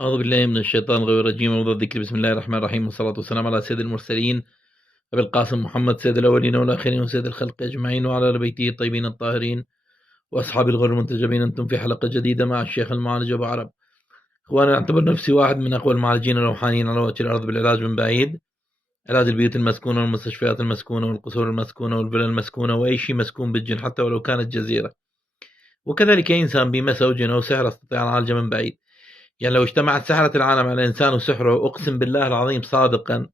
أعوذ بالله من الشيطان الغوي الرجيم ومن الذكر. بسم الله الرحمن الرحيم، والصلاة والسلام على سيد المرسلين أبي القاسم محمد سيد الأولين والآخرين وسيد الخلق أجمعين وعلى آل بيته الطيبين الطاهرين وأصحاب الغر المنتجبين. أنتم في حلقة جديدة مع الشيخ المعالج أبو عرب. إخوانا، أعتبر نفسي واحد من أقوى المعالجين الروحانيين على وجه الأرض بالعلاج من بعيد، علاج البيوت المسكونة والمستشفيات المسكونة والقصور المسكونة والفلل المسكونة وأي شيء مسكون بالجن حتى ولو كانت جزيرة، وكذلك أي إنسان بمس أو جن أو سحر أستطيع أن أعالجه من بعيد. يعني لو اجتمعت سحرة العالم على إنسان وسحره، أقسم بالله العظيم صادقا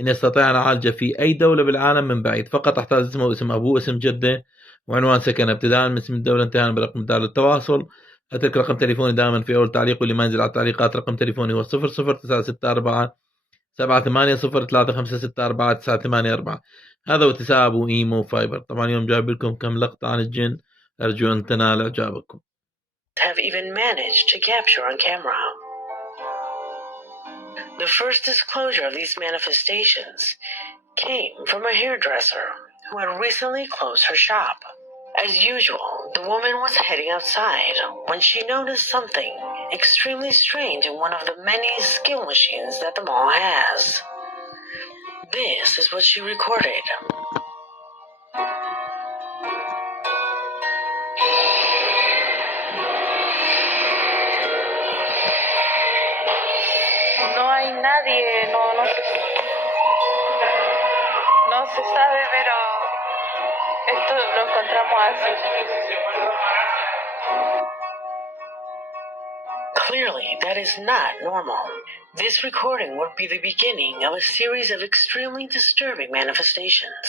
إني أستطيع أن أعالجه في أي دولة بالعالم من بعيد. فقط أحتاج اسمه واسم أبوه، اسم جده، وعنوان سكنه، ابتداء من اسم الدولة انتهاء برقم دار التواصل. أترك رقم تليفوني دائما في أول تعليق، واللي ما ينزل على التعليقات رقم تليفوني هو 00964 780 هذا واتساب وإيمو وفايبر. طبعا اليوم جايب لكم كم لقطة عن الجن، أرجو أن تنال إعجابكم. Have even managed to capture on camera. The first disclosure of these manifestations came from a hairdresser who had recently closed her shop. As usual, the woman was heading outside when she noticed something extremely strange in one of the many skill machines that the mall has. This is what she recorded. No hay nadie, no se sabe, pero esto lo encontramos así. Clearly, that is not normal. This recording would be the beginning of a series of extremely disturbing manifestations.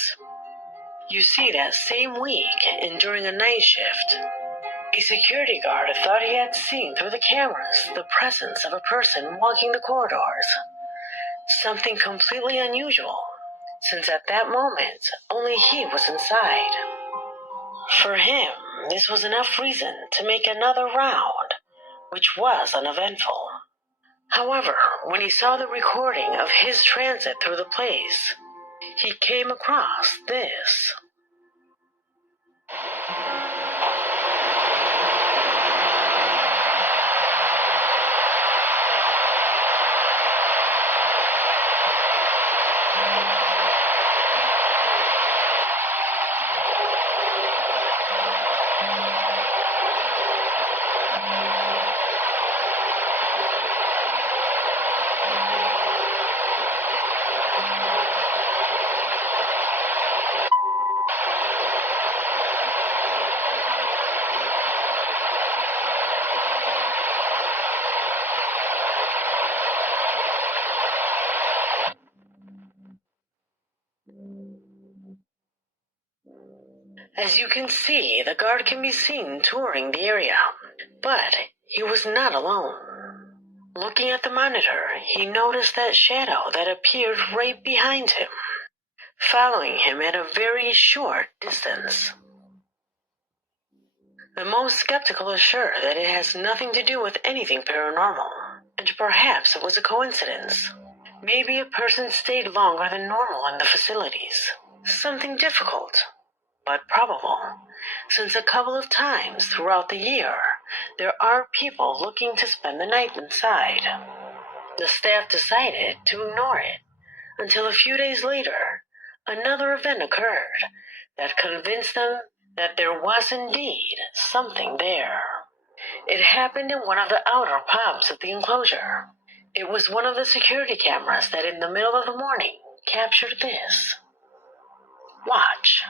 You see, that same week, and during a night shift, a security guard thought he had seen through the cameras the presence of a person walking the corridors. Something completely unusual, since at that moment, only he was inside. For him, this was enough reason to make another round, which was uneventful. However, when he saw the recording of his transit through the place, he came across this. As you can see, the guard can be seen touring the area, but he was not alone. Looking at the monitor, he noticed that shadow that appeared right behind him, following him at a very short distance. The most skeptical are sure that it has nothing to do with anything paranormal, and perhaps it was a coincidence. Maybe a person stayed longer than normal in the facilities. Something difficult, but probable, since a couple of times throughout the year, there are people looking to spend the night inside. The staff decided to ignore it, until a few days later, another event occurred that convinced them that there was indeed something there. It happened in one of the outer pubs of the enclosure. It was one of the security cameras that in the middle of the morning captured this. Watch.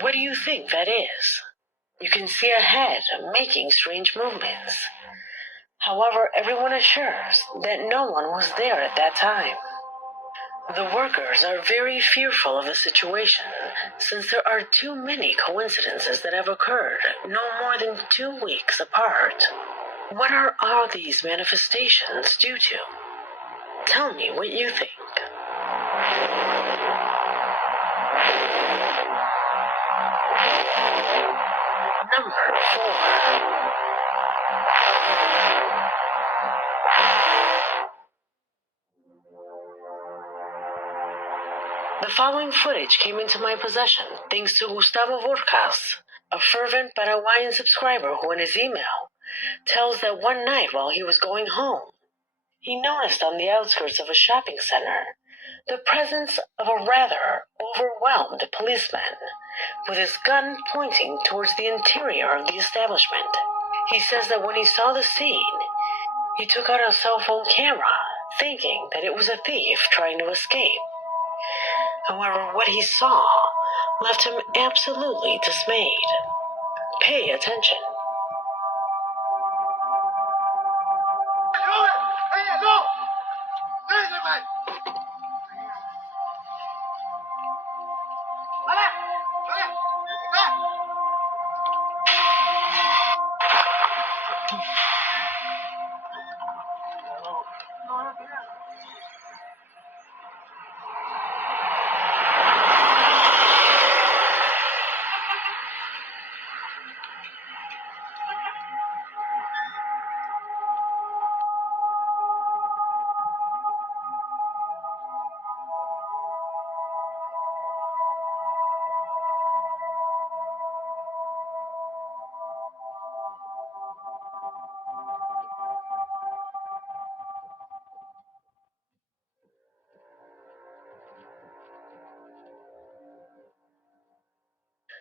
What do you think that is? You can see a head making strange movements. However, everyone assures that no one was there at that time. The workers are very fearful of the situation, since there are too many coincidences that have occurred no more than 2 weeks apart. What are all these manifestations due to? Tell me what you think. Number 4. The following footage came into my possession thanks to Gustavo Vorcas, a fervent Paraguayan subscriber who in his email tells that one night while he was going home, he noticed on the outskirts of a shopping center the presence of a rather overwhelmed policeman with his gun pointing towards the interior of the establishment. He says that when he saw the scene, he took out a cell phone camera, thinking that it was a thief trying to escape. However, what he saw left him absolutely dismayed. Pay attention.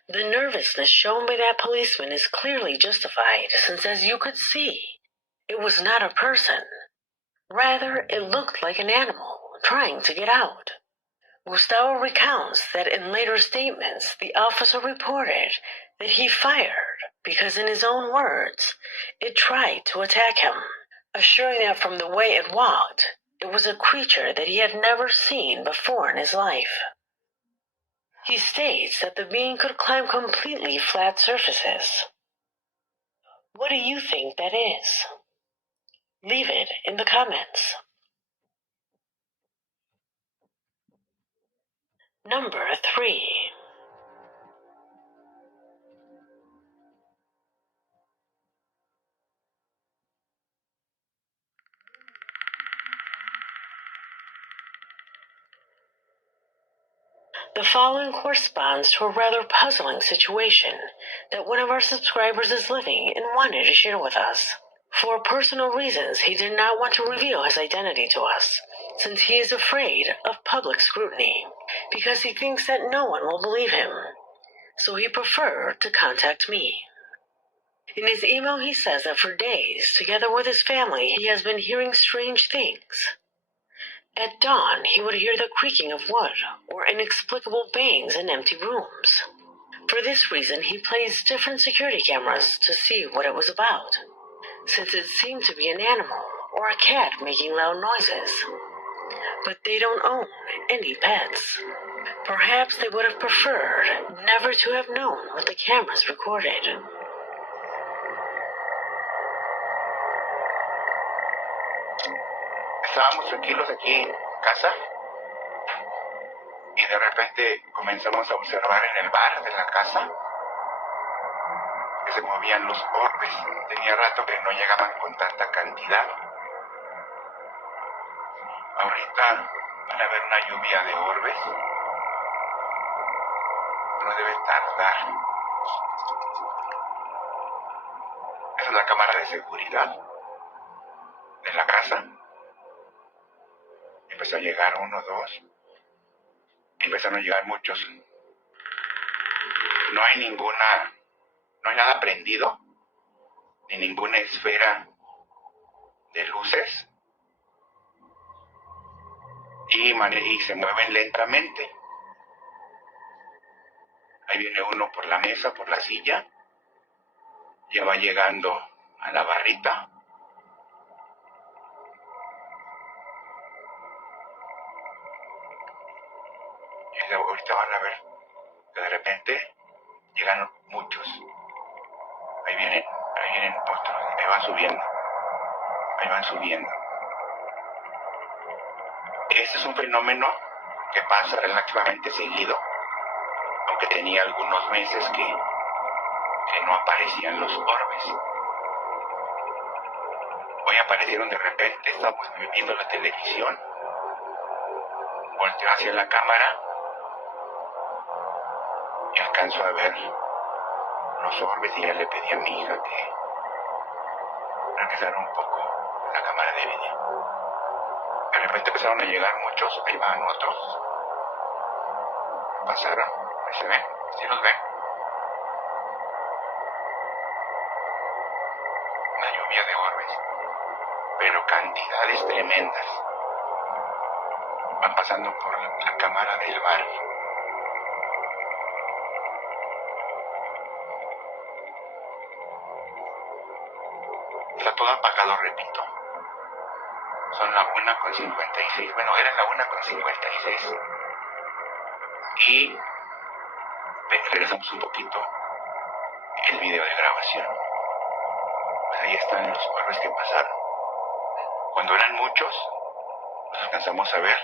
The nervousness shown by that policeman is clearly justified, since as you could see, it was not a person. Rather, it looked like an animal trying to get out. Gustavo recounts that in later statements, the officer reported that he fired because, in his own words, it tried to attack him, assuring that from the way it walked, it was a creature that he had never seen before in his life. He states that the being could climb completely flat surfaces. What do you think that is? Leave it in the comments. Number 3. The following corresponds to a rather puzzling situation that one of our subscribers is living and wanted to share with us. For personal reasons, he did not want to reveal his identity to us, since he is afraid of public scrutiny, because he thinks that no one will believe him. So he preferred to contact me. In his email, he says that for days, together with his family, he has been hearing strange things. At dawn, he would hear the creaking of wood or inexplicable bangs in empty rooms. For this reason, he placed different security cameras to see what it was about, since it seemed to be an animal or a cat making loud noises. But they don't own any pets. Perhaps they would have preferred never to have known what the cameras recorded. Estábamos tranquilos aquí en casa y de repente comenzamos a observar en el bar de la casa que se movían los orbes. Tenía rato que no llegaban con tanta cantidad. Ahorita van a haber una lluvia de orbes. No debe tardar. Esa es la cámara de seguridad de la casa. Empezó a llegar 1, 2. Empezaron a llegar muchos. No hay nada prendido, ni ninguna esfera de luces. Y se mueven lentamente. Ahí viene uno por la mesa, por la silla. Ya va llegando a la barrita. Y ahorita van a ver que de repente llegan muchos. Ahí vienen otros. Ahí van subiendo. Este es un fenómeno que pasa relativamente seguido, aunque tenía algunos meses que no aparecían los orbes. Hoy aparecieron de repente, estamos viendo la televisión, volteo hacia la cámara y alcanzo a ver los orbes y ya le pedí a mi hija que regresara un poco la cámara de video. De repente empezaron a llegar muchos, ahí van otros, pasaron, ahí se ven, ¿sí los ven? Una lluvia de orbes, pero cantidades tremendas. Van pasando por la cámara del bar. Está todo apagado, repito. Son la 1:56. Bueno, eran la 1:56. Y regresamos un poquito el video de grabación. Pues ahí están los orbes que pasaron. Cuando eran muchos, los alcanzamos a ver.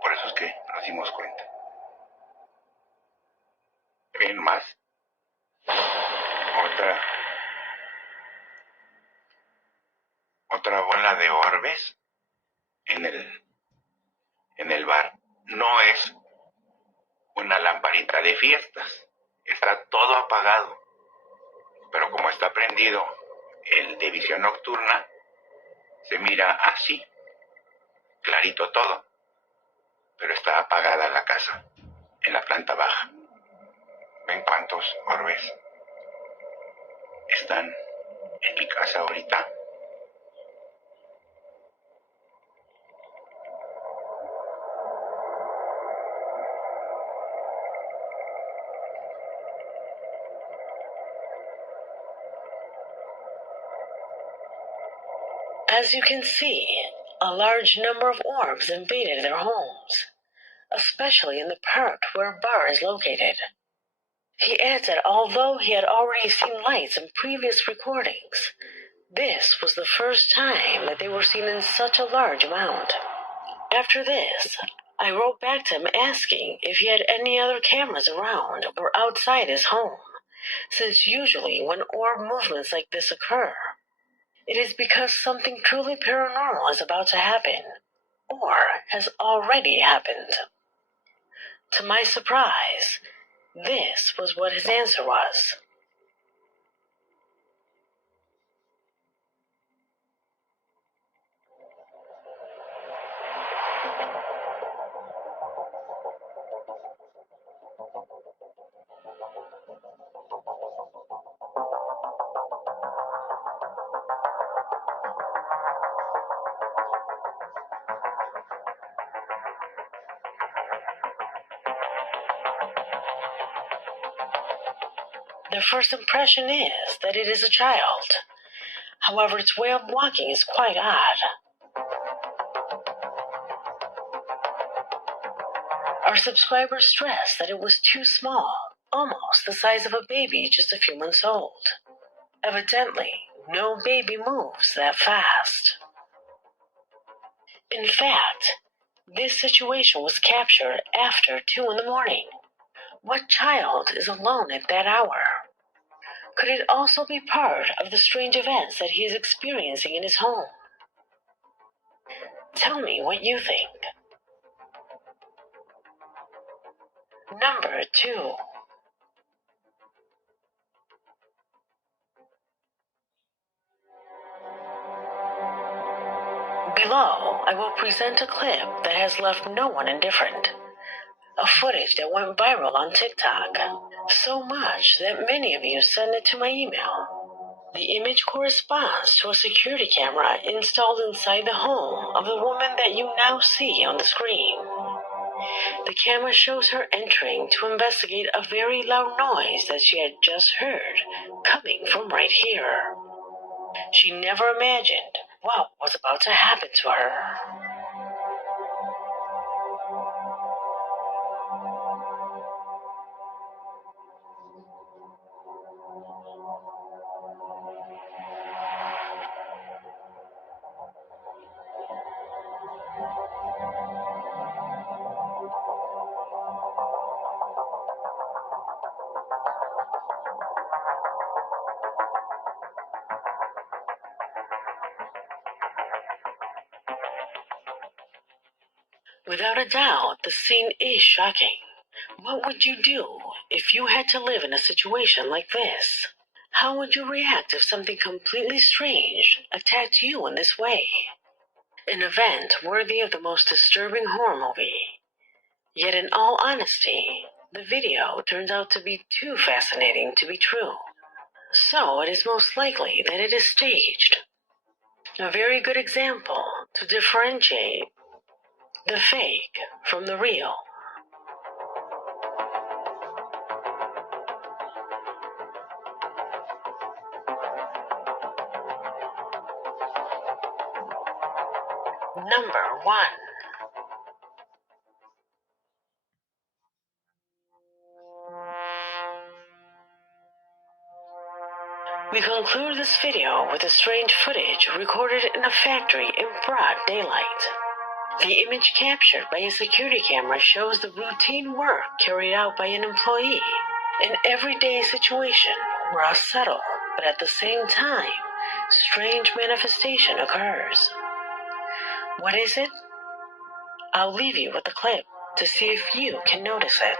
Por eso es que nos dimos cuenta. ¿Ven más? Otra bola de orbes en el bar. No es una lamparita de fiestas. Está todo apagado. Pero como está prendido el de visión nocturna, se mira así, clarito todo. Pero está apagada la casa, en la planta baja. ¿Ven cuántos orbes están en mi casa ahorita? As you can see, a large number of orbs invaded their homes, especially in the part where a bar is located. He adds that although he had already seen lights in previous recordings, this was the first time that they were seen in such a large amount. After this, I wrote back to him asking if he had any other cameras around or outside his home, since usually when orb movements like this occur, it is because something truly paranormal is about to happen, or has already happened. To my surprise, this was what his answer was. Their first impression is that it is a child. However, its way of walking is quite odd. Our subscribers stressed that it was too small, almost the size of a baby just a few months old. Evidently, no baby moves that fast. In fact, this situation was captured after 2 a.m. What child is alone at that hour? Could it also be part of the strange events that he is experiencing in his home? Tell me what you think. Number 2. Below, I will present a clip that has left no one indifferent. A footage that went viral on TikTok. So much that many of you sent it to my email. The image corresponds to a security camera installed inside the home of the woman that you now see on the screen. The camera shows her entering to investigate a very loud noise that she had just heard coming from right here. She never imagined what was about to happen to her. Without a doubt, the scene is shocking. What would you do if you had to live in a situation like this? How would you react if something completely strange attacked you in this way? An event worthy of the most disturbing horror movie. Yet in all honesty, the video turns out to be too fascinating to be true. So it is most likely that it is staged. A very good example to differentiate the fake from the real. Number 1. We conclude this video with the strange footage recorded in a factory in broad daylight. The image captured by a security camera shows the routine work carried out by an employee. An everyday situation where a subtle, but at the same time, strange manifestation occurs. What is it? I'll leave you with the clip to see if you can notice it.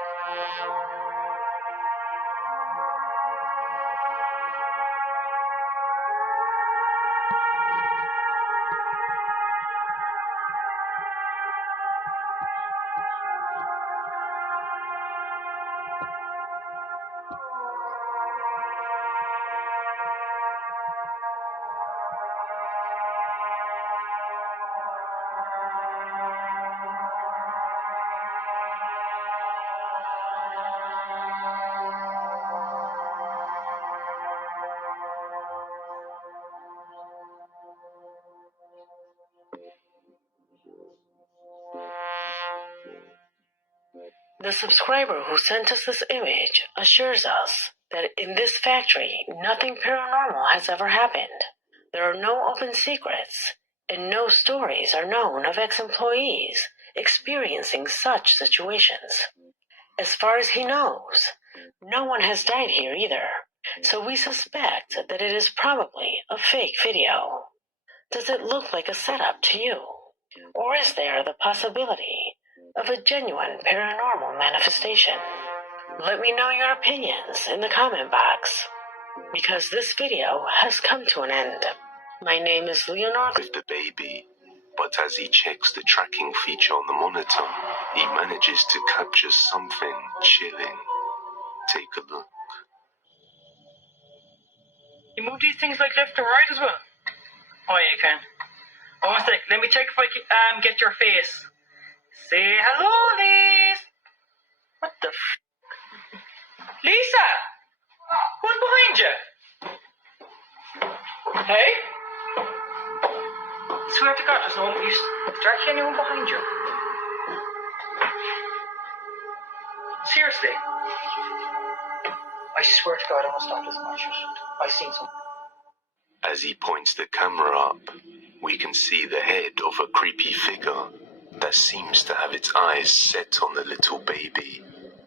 The subscriber who sent us this image assures us that in this factory, nothing paranormal has ever happened. There are no open secrets, and no stories are known of ex-employees experiencing such situations. As far as he knows, no one has died here either, so we suspect that it is probably a fake video. Does it look like a setup to you? Or is there the possibility of a genuine paranormal manifestation? Let me know your opinions in the comment box, because this video has come to an end. My name is Leonard. With the baby, but as he checks the tracking feature on the monitor, he manages to capture something chilling. Take a look. You move these things like left and right as well? Oh, yeah, you can. Oh, one sec. Let me check if I can get your face. Say hello, Lisa. What the Lisa! Who's behind you? Hey? Swear to God, there's no one. Is there actually anyone behind you? Seriously? I swear to God, I must stop this match. I've seen something. As he points the camera up, we can see the head of a creepy figure that seems to have its eyes set on the little baby.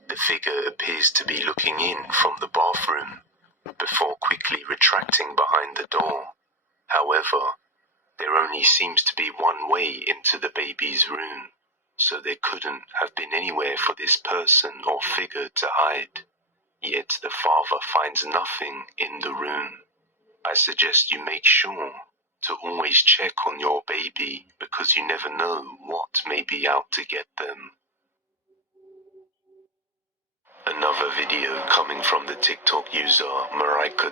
The figure appears to be looking in from the bathroom before quickly retracting behind the door. However, there only seems to be one way into the baby's room, so there couldn't have been anywhere for this person or figure to hide. Yet the father finds nothing in the room. I suggest you make sure to always check on your baby, because you never know what may be out to get them. Another video coming from the TikTok user Marika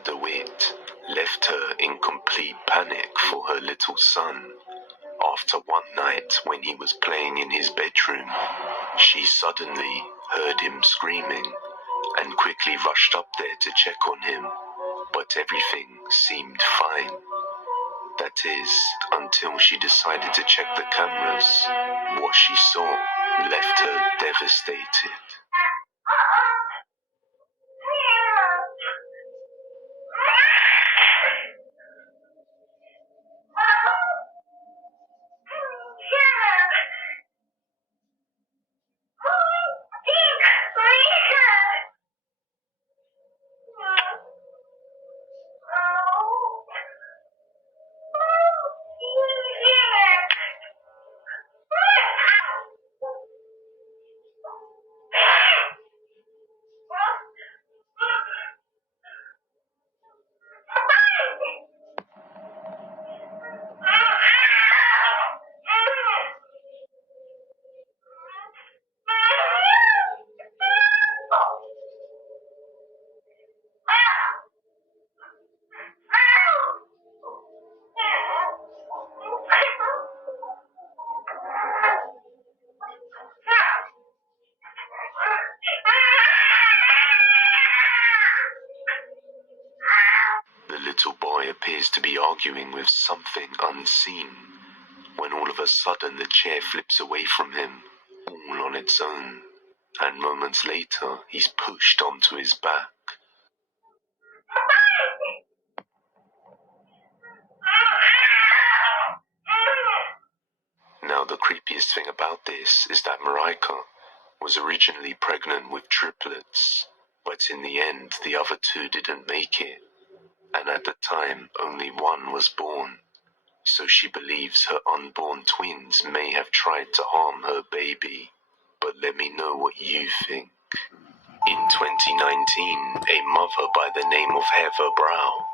left her in complete panic for her little son. After one night when he was playing in his bedroom, she suddenly heard him screaming and quickly rushed up there to check on him, but everything seemed fine. That is, until she decided to check the cameras. What she saw left her devastated. little boy appears to be arguing with something unseen, when all of a sudden the chair flips away from him, all on its own, and moments later he's pushed onto his back. Now the creepiest thing about this is that Marika was originally pregnant with triplets, but in the end the other two didn't make it, and at the time only one was born, so she believes her unborn twins may have tried to harm her baby. But let me know what you think. In 2019, a mother by the name of Heather Brow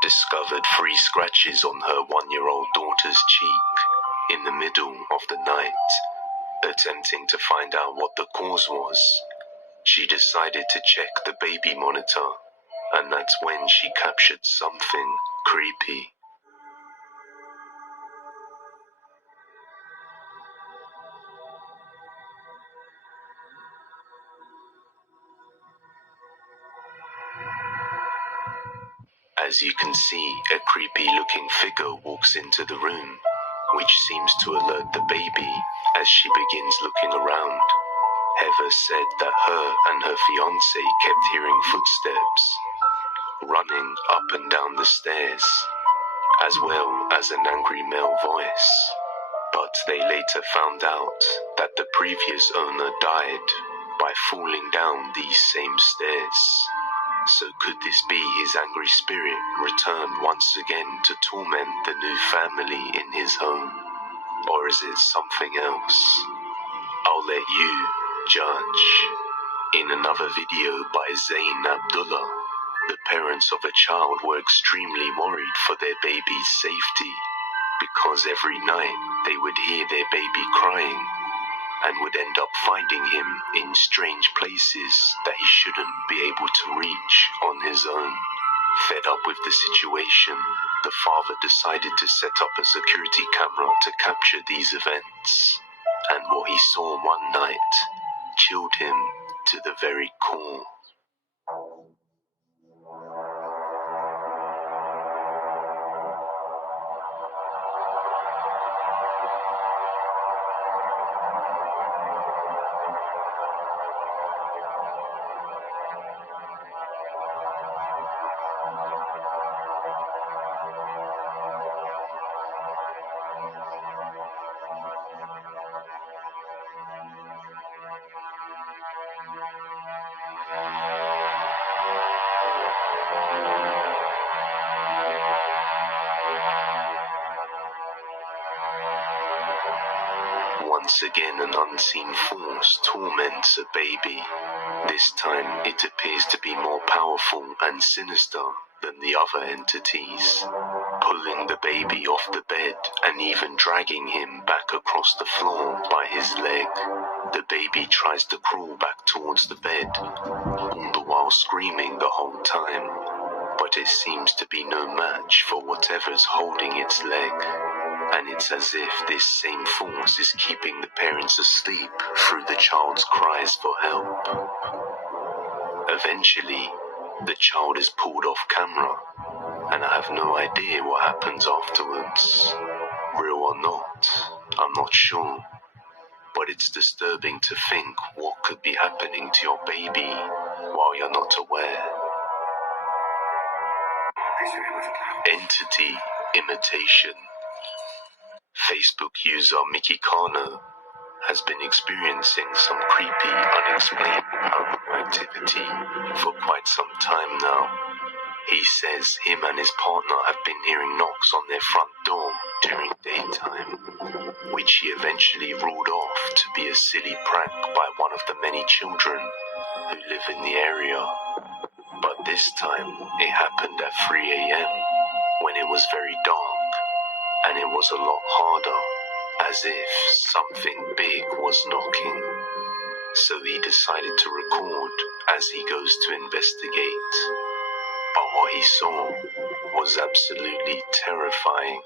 discovered 3 scratches on her 1-year-old daughter's cheek in the middle of the night. Attempting to find out what the cause was, she decided to check the baby monitor, and that's when she captured something creepy. As you can see, a creepy-looking figure walks into the room, which seems to alert the baby as she begins looking around. Heather said that her and her fiancé kept hearing footsteps running up and down the stairs, as well as an angry male voice. But they later found out that the previous owner died by falling down these same stairs. So could this be his angry spirit returned once again to torment the new family in his home? Or is it something else? I'll let you judge. In another video by Zain Abdullah, the parents of a child were extremely worried for their baby's safety, because every night they would hear their baby crying, and would end up finding him in strange places that he shouldn't be able to reach on his own. Fed up with the situation, the father decided to set up a security camera to capture these events, and what he saw one night chilled him to the very core. Once again, an unseen force torments a baby. This time, it appears to be more powerful and sinister than the other entities, pulling the baby off the bed and even dragging him back across the floor by his leg. The baby tries to crawl back towards the bed, all the while screaming the whole time, but it seems to be no match for whatever's holding its leg. And it's as if this same force is keeping the parents asleep through the child's cries for help. Eventually, the child is pulled off camera, and I have no idea what happens afterwards. Real or not, I'm not sure, but it's disturbing to think what could be happening to your baby while you're not aware. Entity imitation. Facebook user Mickey Kano has been experiencing some creepy, unexplained paranormal activity for quite some time now. He says him and his partner have been hearing knocks on their front door during daytime, which he eventually ruled off to be a silly prank by one of the many children who live in the area. But this time, it happened at 3 a.m. when it was very dark, and it was a lot harder, as if something big was knocking. So he decided to record as he goes to investigate. But what he saw was absolutely terrifying.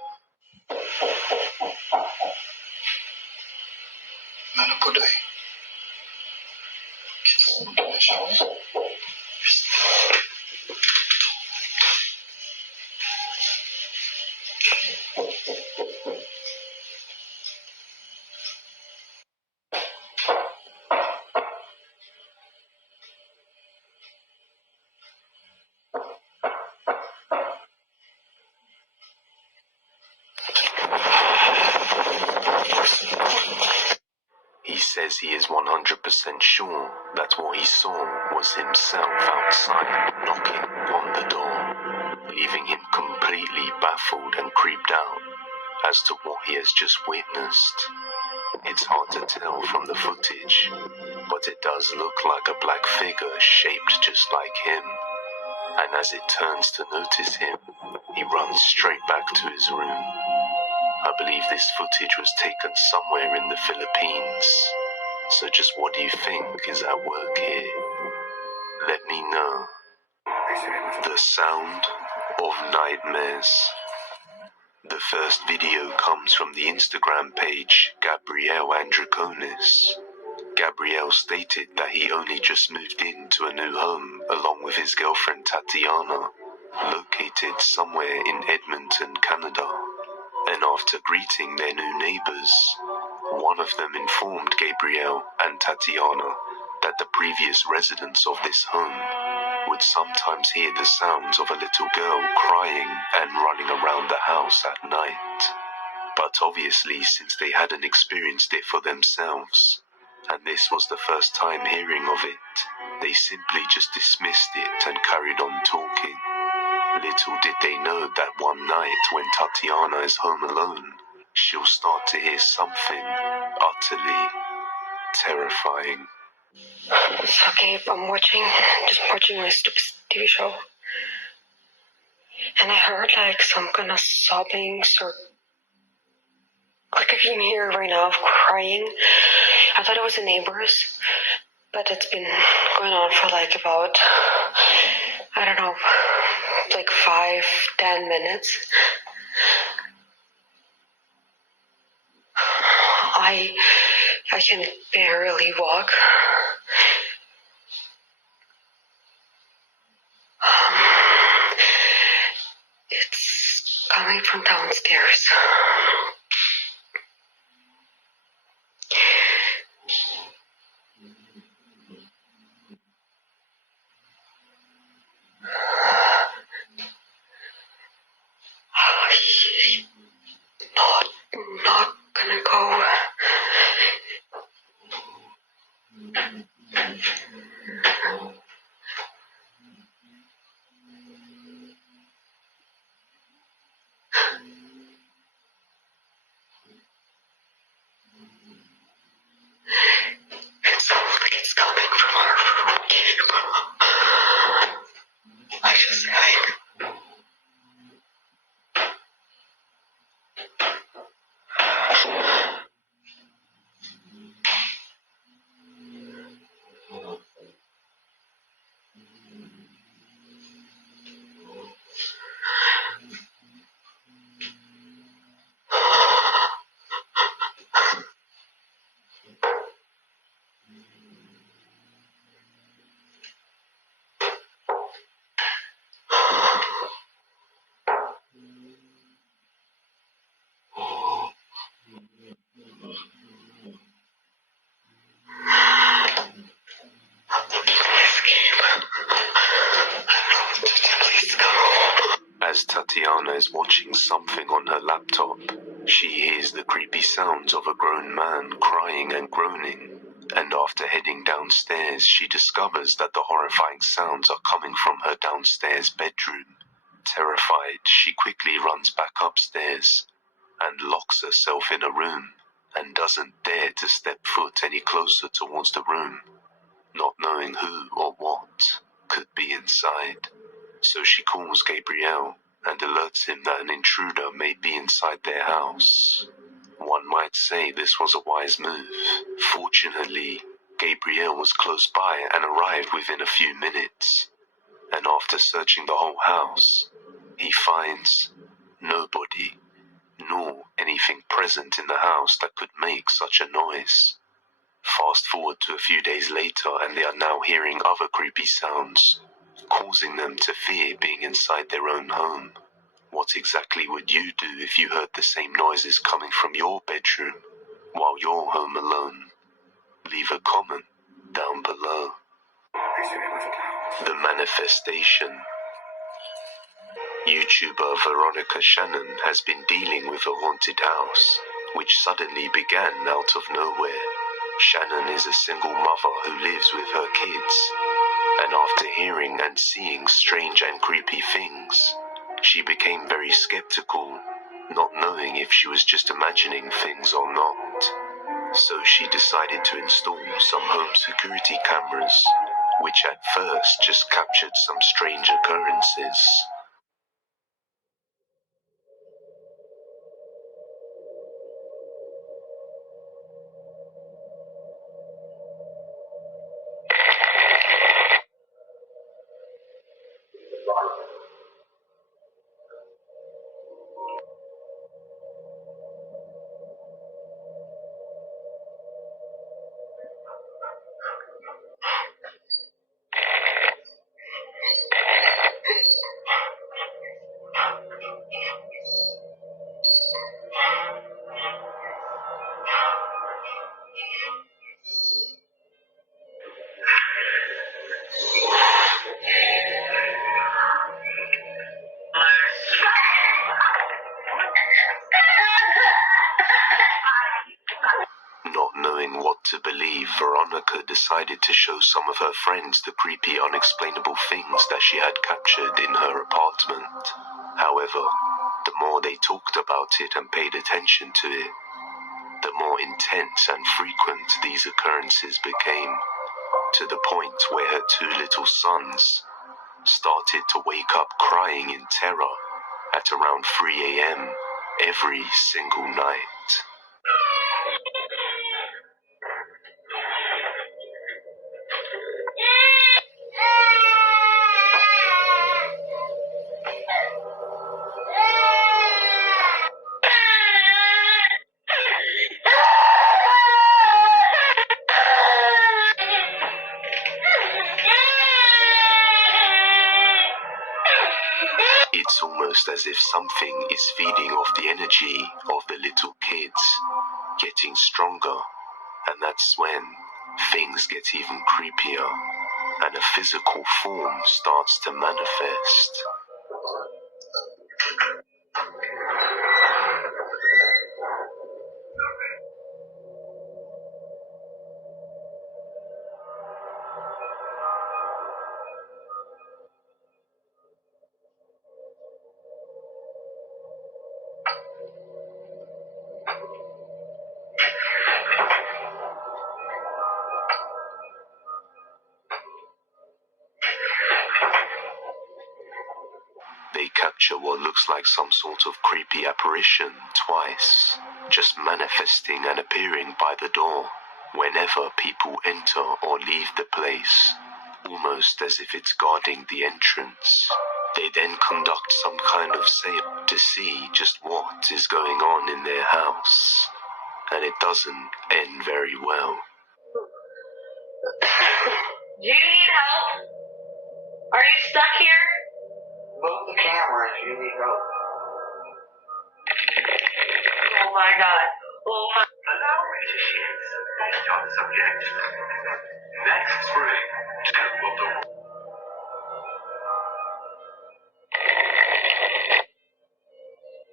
says he is 100% sure that what he saw was himself outside knocking on the door, leaving him completely baffled and creeped out as to what he has just witnessed. It's hard to tell from the footage, but it does look like a black figure shaped just like him. And as it turns to notice him, he runs straight back to his room. I believe this footage was taken somewhere in the Philippines. So just what do you think is at work here? Let me know. The sound of nightmares. The first video comes from the Instagram page Gabriel Androconis. Gabriel stated that he only just moved into a new home along with his girlfriend Tatiana, located somewhere in Edmonton, Canada. And after greeting their new neighbors, one of them informed Gabriel and Tatiana that the previous residents of this home would sometimes hear the sounds of a little girl crying and running around the house at night. But obviously, since they hadn't experienced it for themselves, and this was the first time hearing of it, they simply just dismissed it and carried on talking. Little did they know that one night when Tatiana is home alone, she'll start to hear something utterly terrifying. It's okay if I'm just watching my stupid TV show. And I heard like some kind of sobbing or like I can hear right now crying. I thought it was the neighbors, but it's been going on for like about, I don't know, like 5-10 minutes. I can barely walk. It's coming from downstairs. Not gonna go. It's coming from our room. I just think. As Tatiana is watching something on her laptop, she hears the creepy sounds of a grown man crying and groaning, and after heading downstairs, she discovers that the horrifying sounds are coming from her downstairs bedroom. Terrified, she quickly runs back upstairs and locks herself in a room and doesn't dare to step foot any closer towards the room, not knowing who or what could be inside. So she calls Gabriel and alerts him that an intruder may be inside their house. One might say this was a wise move. Fortunately, Gabriel was close by and arrived within a few minutes. And after searching the whole house, he finds nobody, nor anything present in the house that could make such a noise. Fast forward to a few days later, and they are now hearing other creepy sounds, causing them to fear being inside their own home. What exactly would you do if you heard the same noises coming from your bedroom while you're home alone? Leave a comment down below. The manifestation. YouTuber Veronica Shannon has been dealing with a haunted house, which suddenly began out of nowhere. Shannon is a single mother who lives with her kids, and after hearing and seeing strange and creepy things, she became very skeptical, not knowing if she was just imagining things or not. So she decided to install some home security cameras, which at first just captured some strange occurrences. Not knowing what to believe, Veronica decided to show some of her friends the creepy, unexplainable things that she had captured in her apartment. However, the more they talked about it and paid attention to it, the more intense and frequent these occurrences became, to the point where her 2 little sons started to wake up crying in terror at around 3 a.m. every single night. It's almost as if something is feeding off the energy of the little kids, getting stronger, and that's when things get even creepier and a physical form starts to manifest. They capture what looks like some sort of creepy apparition twice, just manifesting and appearing by the door whenever people enter or leave the place, almost as if it's guarding the entrance. They then conduct some kind of seance to see just what is going on in their house, and it doesn't end very well. Do you need help? Are you stuck here? Move the camera if you need help. Oh my god. Oh my. Allow me to share some light on the subject. Next spring, 2 of the...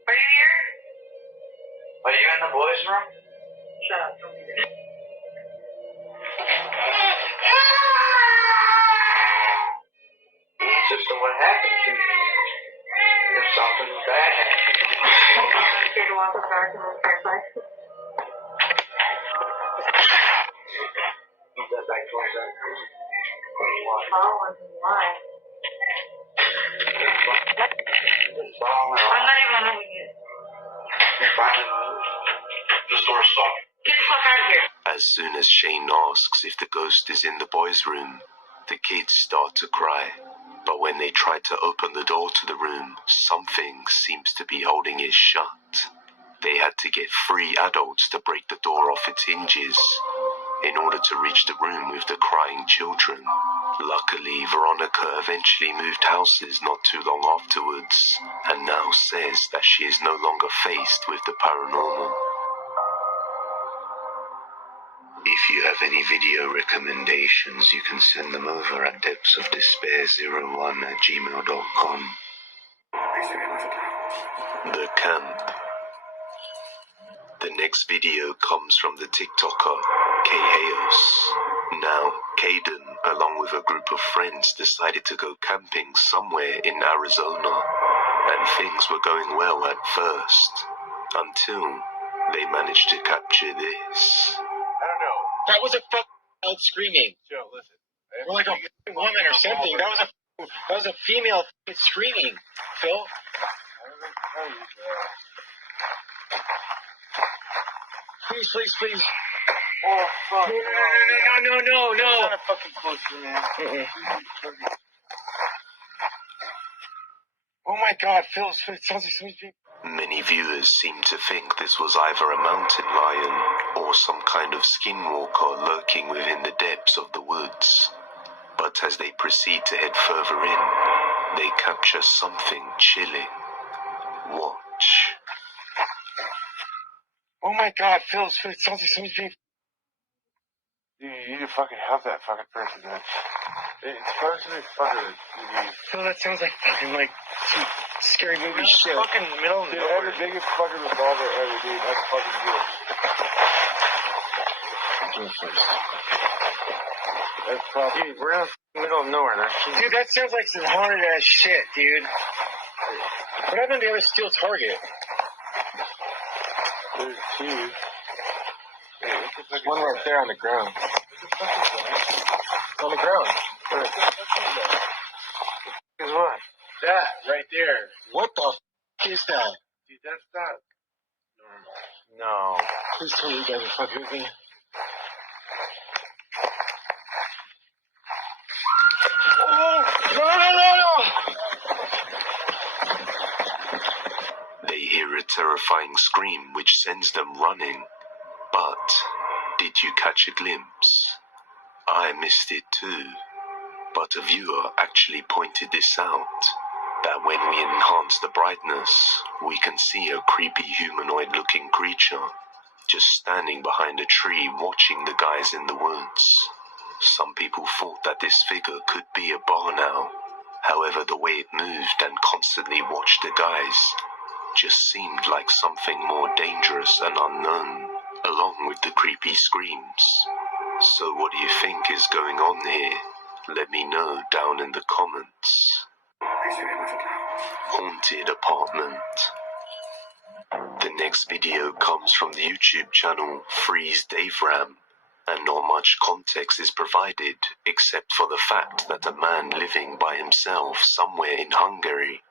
Are you here? Are you in the boys' room? Shut up. Don't be there. So what happened to you? If something bad happened. I'm scared to walk in the dark and I'm terrified. Move that back towards that. What do you want? Following me. Why? I'm not even moving it. You finally moved? The door's locked. Get the fuck out of here. As soon as Shane asks if the ghost is in the boys' room, the kids start to cry. But when they try to open the door to the room, something seems to be holding it shut. They had to get 3 adults to break the door off its hinges in order to reach the room with the crying children. Luckily, Veronica eventually moved houses not too long afterwards, and now says that she is no longer faced with the paranormal. If you have any video recommendations, you can send them over at depthsofdespair01@gmail.com. The camp. The next video comes from the TikToker chaos. Now, Caden, along with a group of friends, decided to go camping somewhere in Arizona, and things were going well at first, until they managed to capture this. I don't know. That was a child screaming. Joe, listen. Or like a woman or something. That was a female screaming. Phil. I don't know how you Please, please, please. Oh, fuck. No. Kind of fucking close to me, man. Oh my god, Phil, it sounds like somebody's being... Many viewers seem to think this was either a mountain lion or some kind of skinwalker lurking within the depths of the woods. But as they proceed to head further in, they capture something chilling. Watch. Oh my god, Phil, it sounds like somebody's being... Dude, you need to fucking help that fucking person, man. It's probably something fucking... Phil, that sounds like fucking like some scary movie shit. Fucking middle of the Dude, I have the biggest fucking revolver ever, dude. That's fucking good. That's probably... Dude, we're in the middle of nowhere. Dude, that sounds like some horrid ass shit, dude. What happened to the other steel target? There's two. There's one right there on the ground. On the ground. Is what? That right there. What the f is that? Dude, that's not normal. No. Please tell me you guys are fucking with me. Oh! No! They hear a terrifying scream which sends them running. But did you catch a glimpse? I missed it too. But a viewer actually pointed this out, that when we enhance the brightness, we can see a creepy humanoid-looking creature just standing behind a tree watching the guys in the woods. Some people thought that this figure could be a barn owl. However, the way it moved and constantly watched the guys just seemed like something more dangerous and unknown, along with the creepy screams. So what do you think is going on here? Let me know down in the comments. Haunted apartment. The next video comes from the YouTube channel Freeze Dave Ram, and not much context is provided except for the fact that a man living by himself somewhere in Hungary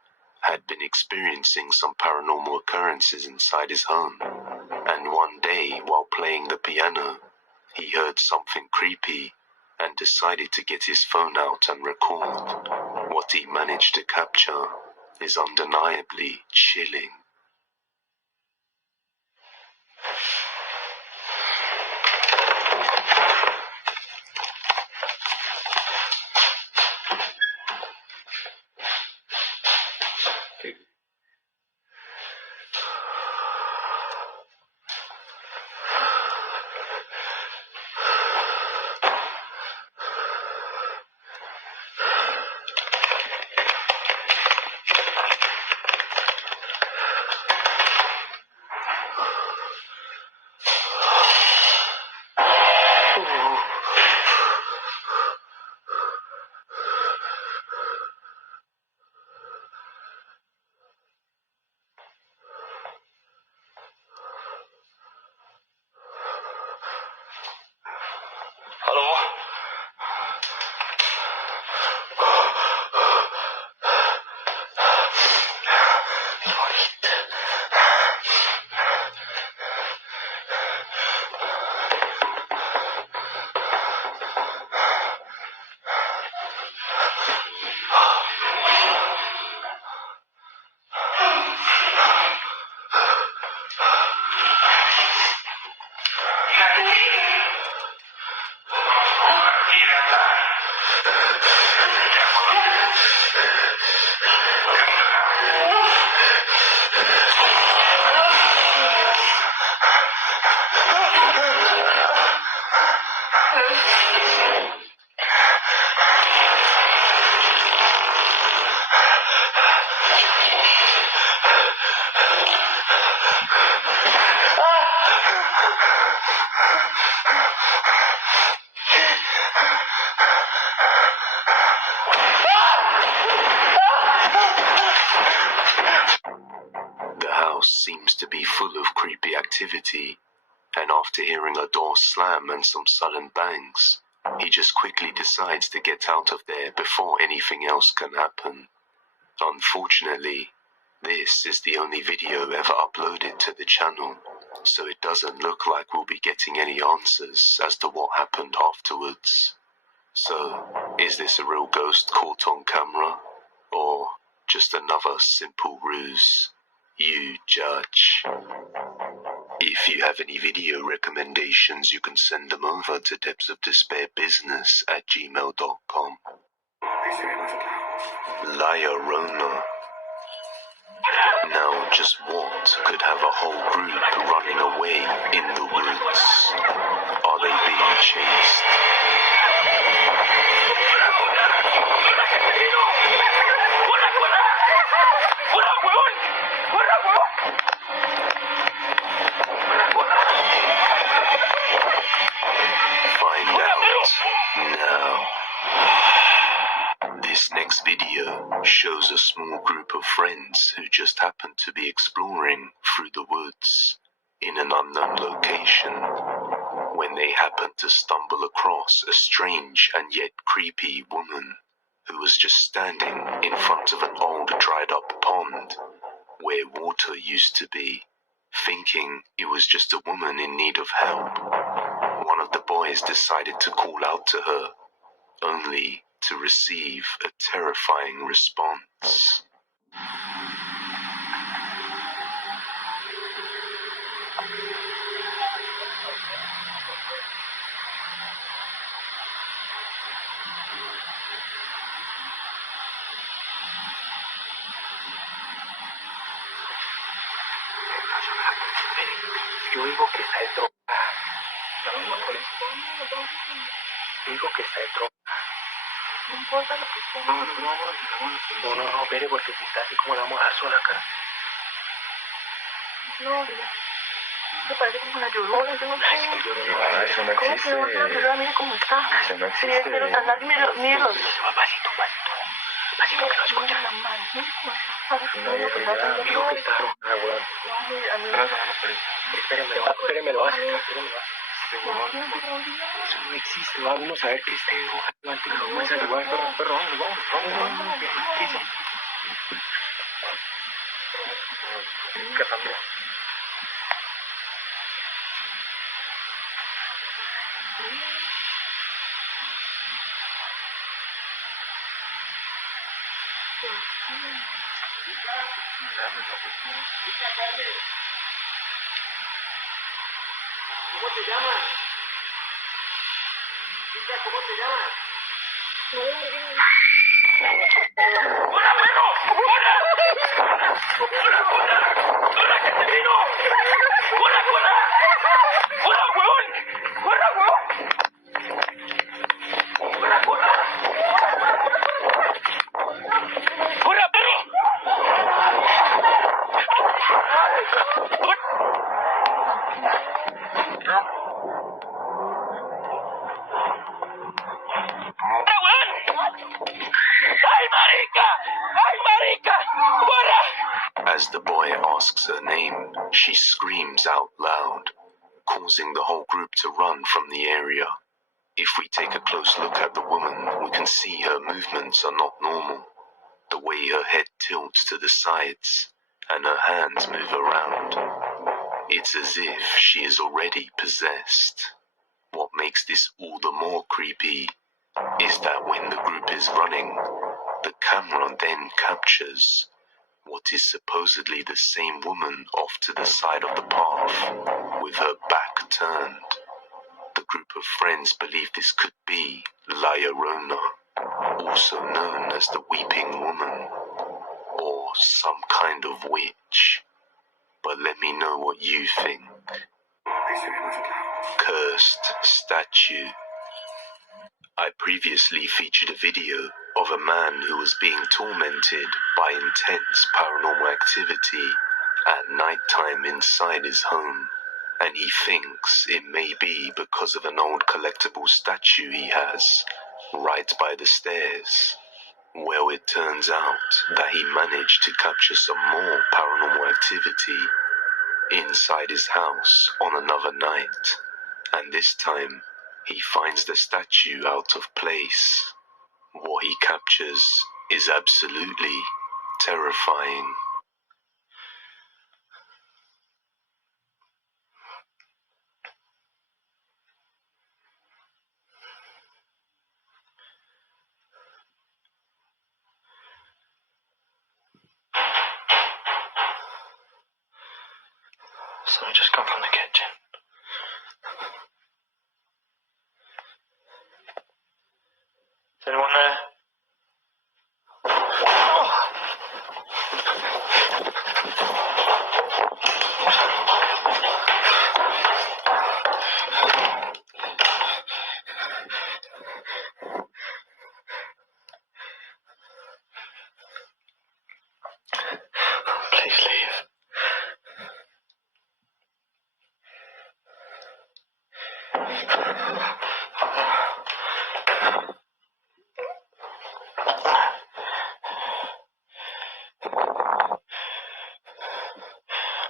had been experiencing some paranormal occurrences inside his home, and one day while playing the piano, he heard something creepy and decided to get his phone out and record. What he managed to capture is undeniably chilling. activity, and after hearing a door slam and some sudden bangs, he just quickly decides to get out of there before anything else can happen. Unfortunately, this is the only video ever uploaded to the channel, so it doesn't look like we'll be getting any answers as to what happened afterwards. So, is this a real ghost caught on camera, or just another simple ruse? You judge. If you have any video recommendations, you can send them over to depthsofdespairbusiness@gmail.com. Llorona. Now, just what could have a whole group running away in the woods? Are they being chased? Find out now. This next video shows a small group of friends who just happened to be exploring through the woods in an unknown location when they happened to stumble across a strange and yet creepy woman who was just standing in front of an old dried up pond where water used to be, thinking it was just a woman in need of help. One of the boys decided to call out to her, only to receive a terrifying response. Yo digo que está de droga. Digo que está de droga. No importa lo que sea. No, espere, porque si está así como la vamos a dar sola acá. No, mira. Me parece como la llorona, yo no sé. Eso no ¿Cómo existe. que no? La llorona, mire cómo está. Eso no Sí, existe. pero andar, mírelos. Pasito, que lo escucha. La mano, mire cómo está. A ver, No, digo que está drogada, weón. Espéreme, lo hace. Eso no existe, vamos a ver que esté drogado antes de lo vamos a llevar. Perro, vamos. ¿Qué también? ¿Cómo te llamas? ¿Cómo te llamas? ¡Hola, perro! ¡Hola! ¡Hola, que te vino! ¡Hola, huevón! ¡Hola, huevón! ¡Hola, perro! As the boy asks her name, she screams out loud, causing the whole group to run from the area. If we take a close look at the woman, we can see her movements are not normal. The way her head tilts to the sides and her hands move around. It's as if she is already possessed. What makes this all the more creepy is that when the group is running, the camera then captures what is supposedly the same woman off to the side of the path, with her back turned. The group of friends believe this could be Llorona, also known as the Weeping Woman, or some kind of witch. But let me know what you think. Cursed statue. I previously featured a video of a man who was being tormented by intense paranormal activity at night time inside his home, and he thinks it may be because of an old collectible statue he has right by the stairs. Well, it turns out that he managed to capture some more paranormal activity inside his house on another night, and this time he finds the statue out of place. What he captures is absolutely terrifying. Someone just come from the kitchen. Is anyone there? Please leave.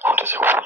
What does it want?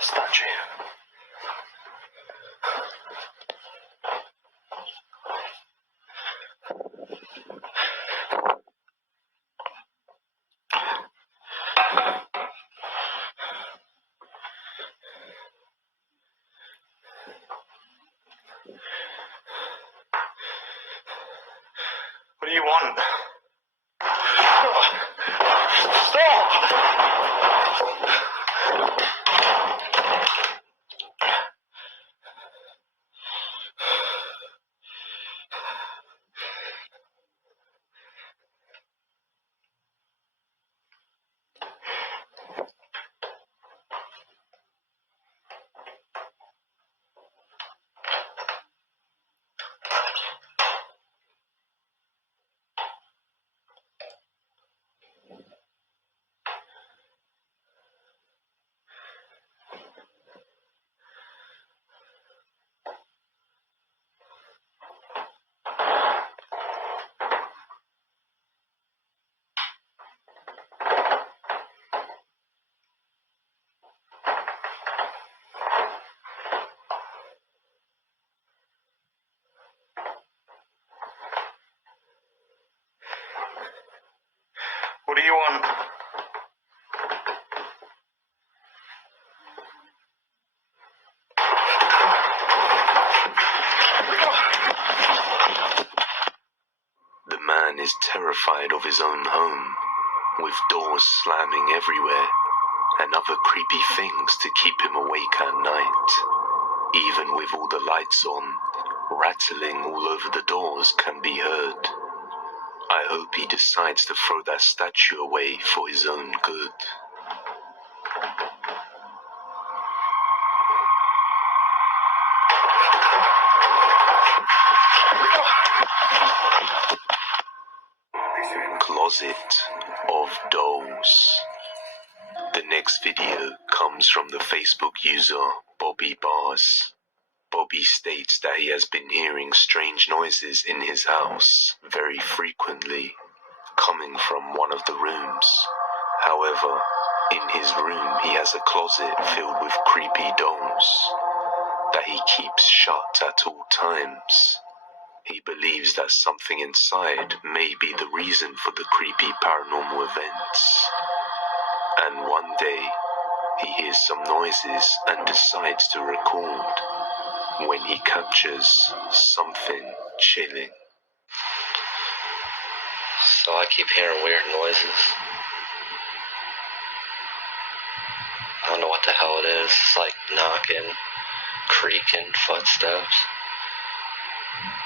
Statue. What do you want? Stop! What do you want? The man is terrified of his own home, with doors slamming everywhere and other creepy things to keep him awake at night. Even with all the lights on, rattling all over the doors can be heard. I hope he decides to throw that statue away for his own good. Closet of Dolls. The next video comes from the Facebook user Bobby Bars. Bobby states that he has been hearing strange noises in his house very frequently, coming from one of the rooms. However, in his room he has a closet filled with creepy dolls that he keeps shut at all times. He believes that something inside may be the reason for the creepy paranormal events. And one day, he hears some noises and decides to record, when he captures something chilling. So I keep hearing weird noises. I don't know what the hell it is. It's like knocking, creaking footsteps.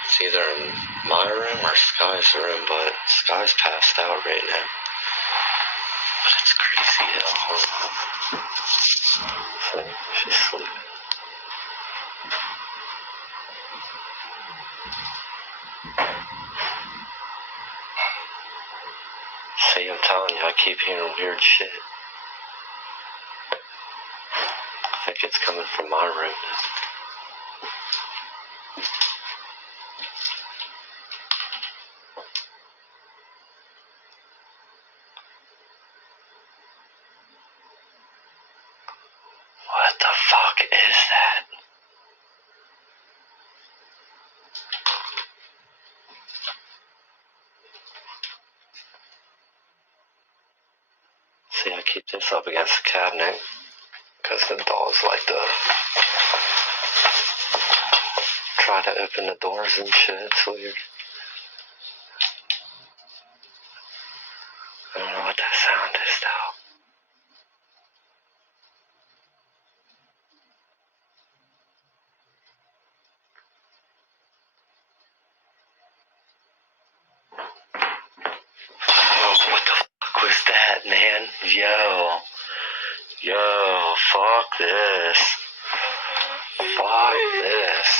It's either in my room or Sky's room, but Sky's passed out right now. But it's crazy, she's sleeping. See, I'm telling you, I keep hearing weird shit. I think it's coming from my room. What the fuck is that? See, I keep this up against the cabinet because the dogs like to try to open the doors and shit. It's weird. I don't know what that sound is though. Oh, what the fuck was that, man? Yo, fuck this. Fuck this.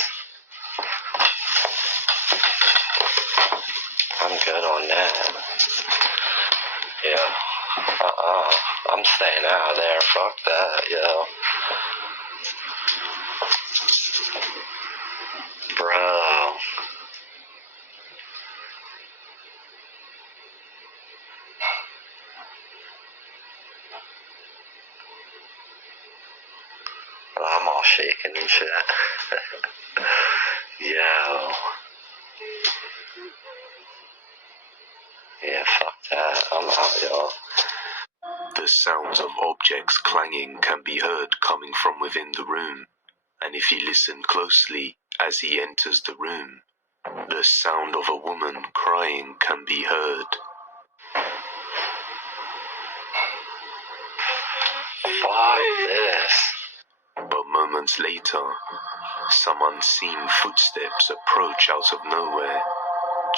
I'm good on that. Yeah. I'm staying out of there. Fuck that, yo. Bro. I'm all shaking and shit. Yo. Yeah, fuck that. I'm out, yo. The sounds of objects clanging can be heard coming from within the room, and if you listen closely as he enters the room, the sound of a woman crying can be heard. Fuck this. But moments later, some unseen footsteps approach out of nowhere,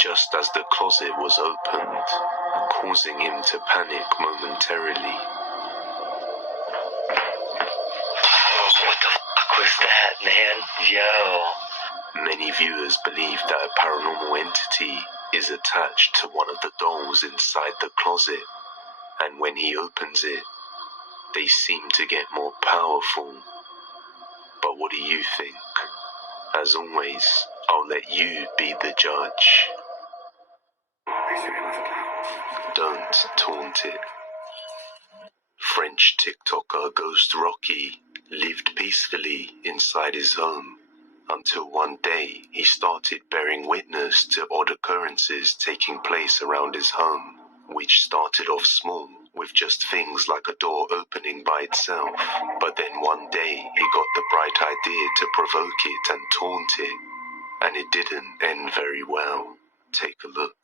just as the closet was opened, causing him to panic momentarily. What the fuck was that, man? Yo. Many viewers believe that a paranormal entity is attached to one of the dolls inside the closet, and when he opens it, they seem to get more powerful. But what do you think? As always, I'll let you be the judge. Don't taunt it. French TikToker Ghost Rocky lived peacefully inside his home until one day he started bearing witness to odd occurrences taking place around his home, which started off small with just things like a door opening by itself, but then one day he got the bright idea to provoke it and taunt it, and it didn't end very well. Take a look.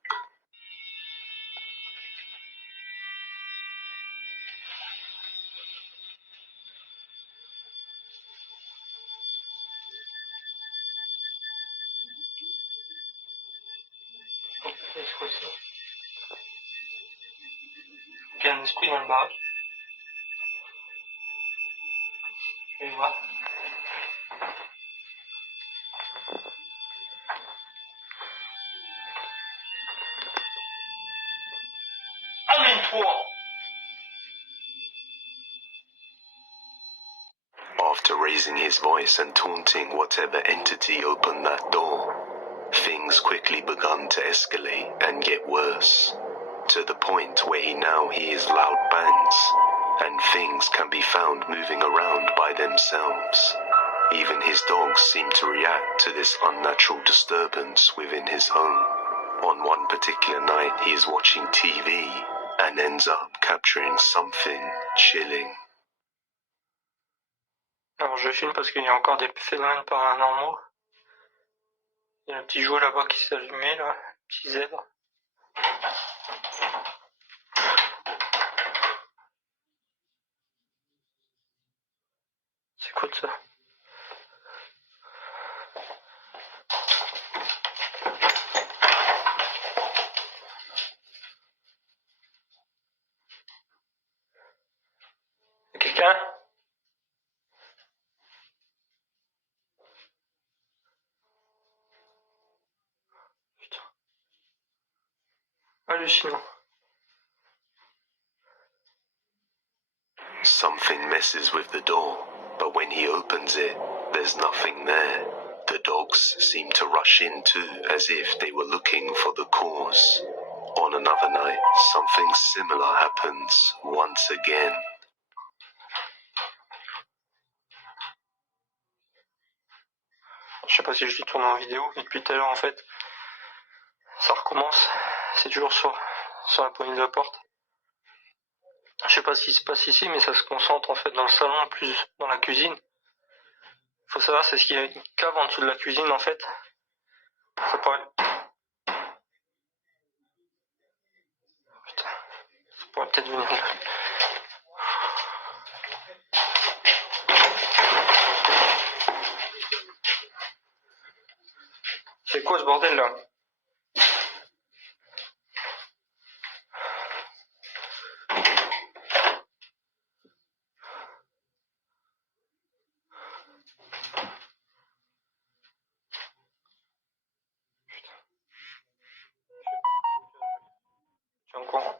Qu'est-ce que c'est? Il y a un esprit dans le bar. Et voilà. Amène-toi! After raising his voice and taunting whatever entity opened that door, things quickly begun to escalate and get worse, to the point where he now hears loud bangs, and things can be found moving around by themselves. Even his dogs seem to react to this unnatural disturbance within his home. On one particular night, he is watching TV and ends up capturing something chilling. Alors je filme parce qu'il y a encore des phénomènes paranormaux. Il y a un petit jouet là-bas qui s'est allumé, là, un petit zèbre. Écoute. Quelqu'un? Putain. Hallucinant. Something messes with the door, but when he opens it, there's nothing there. The dogs seem to rush in too, as if they were looking for the cause. On another night, something similar happens once again. Je sais pas si je l'ai tourné en vidéo, mais depuis tout à l'heure en fait, ça recommence. C'est toujours sur la poignée de la porte. Je sais pas ce qui se passe ici, mais ça se concentre en fait dans le salon, plus dans la cuisine. Faut savoir, c'est ce qu'il y a une cave en dessous de la cuisine en fait. Ça pourrait... Putain, ça pourrait peut-être venir là. C'est quoi ce bordel là? Tu es en courant?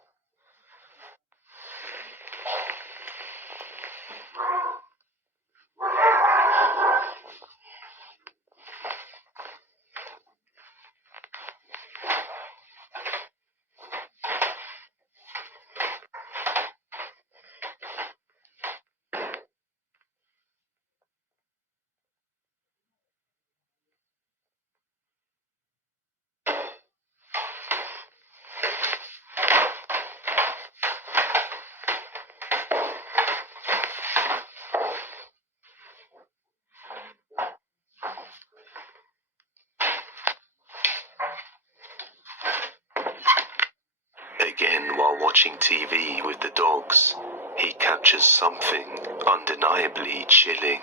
Again, while watching TV with the dogs, he captures something undeniably chilling.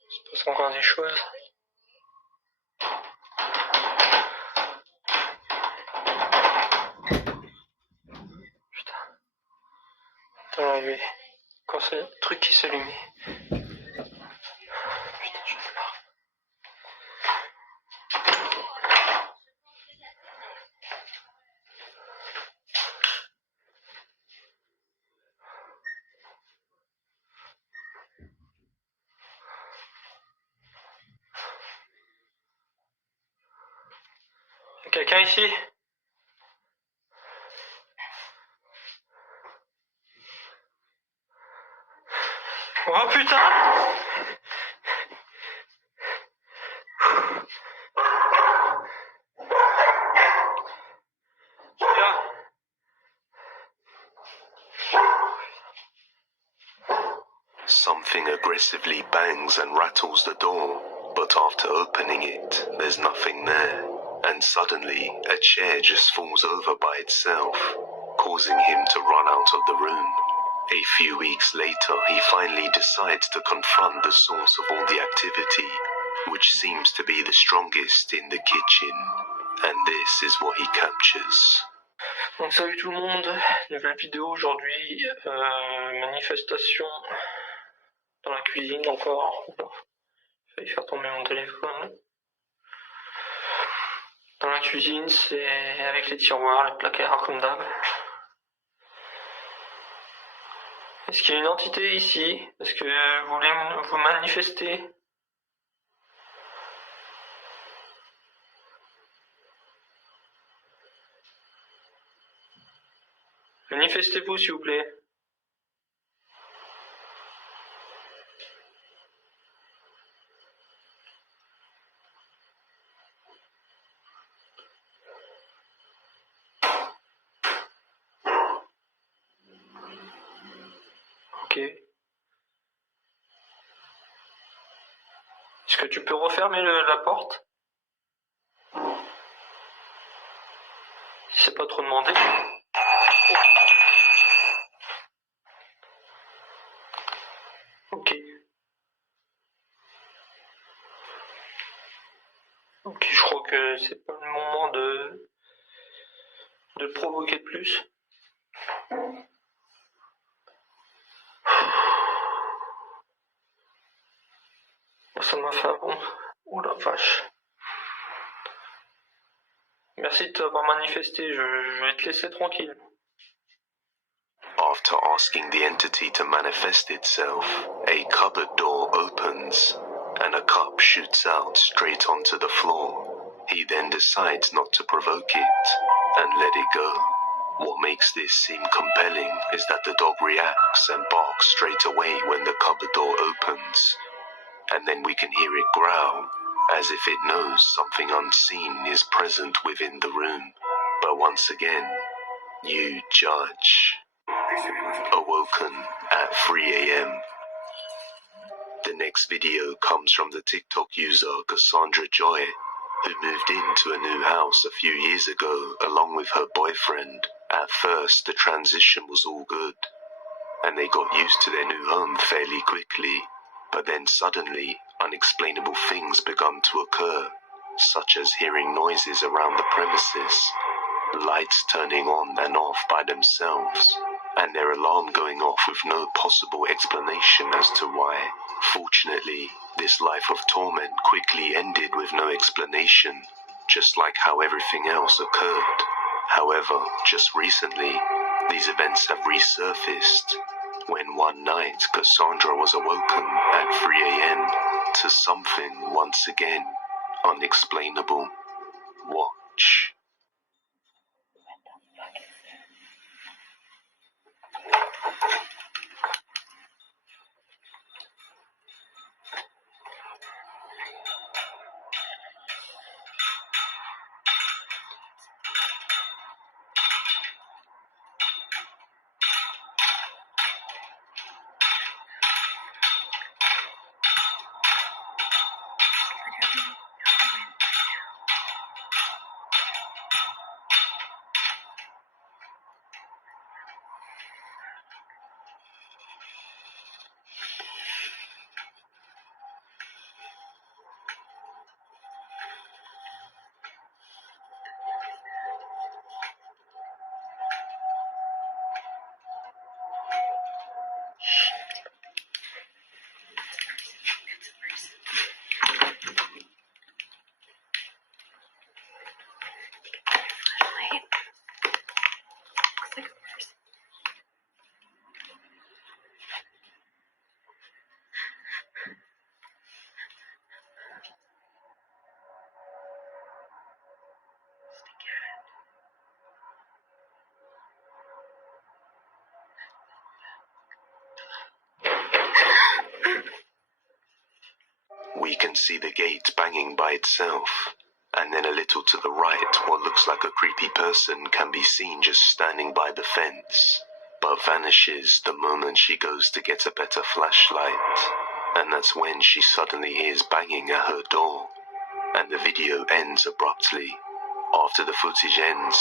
Il se passe encore des choses. Putain. Attends, lui. Quand c'est le truc qui s'allumait. Putain, j'en ai marre. Y'a quelqu'un ici? Oh putain! Something aggressively bangs and rattles the door, but after opening it, there's nothing there. And suddenly, a chair just falls over by itself, causing him to run out of the room. A few weeks later, he finally decides to confront the source of all the activity, which seems to be the strongest in the kitchen. And this is what he captures. Donc salut tout le monde, nouvelle vidéo aujourd'hui, manifestation dans la cuisine encore. J'ai failli faire tomber mon téléphone. Dans la cuisine, c'est avec les tiroirs, les placards comme d'hab. Est-ce qu'il y a une entité ici? Est-ce que vous voulez vous manifester? Manifestez-vous s'il vous plaît. Ok. Est-ce que tu peux refermer la porte? Si c'est pas trop demandé. Ok. c'est pas le moment de le provoquer de plus. Ça m'a fait un bon. Oh la vache. Merci de t'avoir manifesté, je vais te laisser tranquille. After asking the entity to manifest itself, a cupboard door opens and a cup shoots out straight onto the floor. He then decides not to provoke it and let it go. What makes this seem compelling is that the dog reacts and barks straight away when the cupboard door opens. And then we can hear it growl, as if it knows something unseen is present within the room. But once again, you judge. Awoken at 3 a.m. The next video comes from the TikTok user Cassandra Joy, who moved into a new house a few years ago along with her boyfriend. At first, the transition was all good, and they got used to their new home fairly quickly. But then suddenly, unexplainable things began to occur, such as hearing noises around the premises, lights turning on and off by themselves, and their alarm going off with no possible explanation as to why. Fortunately, this life of torment quickly ended with no explanation, just like how everything else occurred. However, just recently, these events have resurfaced, when one night Cassandra was awoken at 3 a.m. to something once again unexplainable. Watch. We can see the gate banging by itself, and then a little to the right, what looks like a creepy person can be seen just standing by the fence, but vanishes the moment she goes to get a better flashlight, and that's when she suddenly hears banging at her door, and the video ends abruptly. After the footage ends,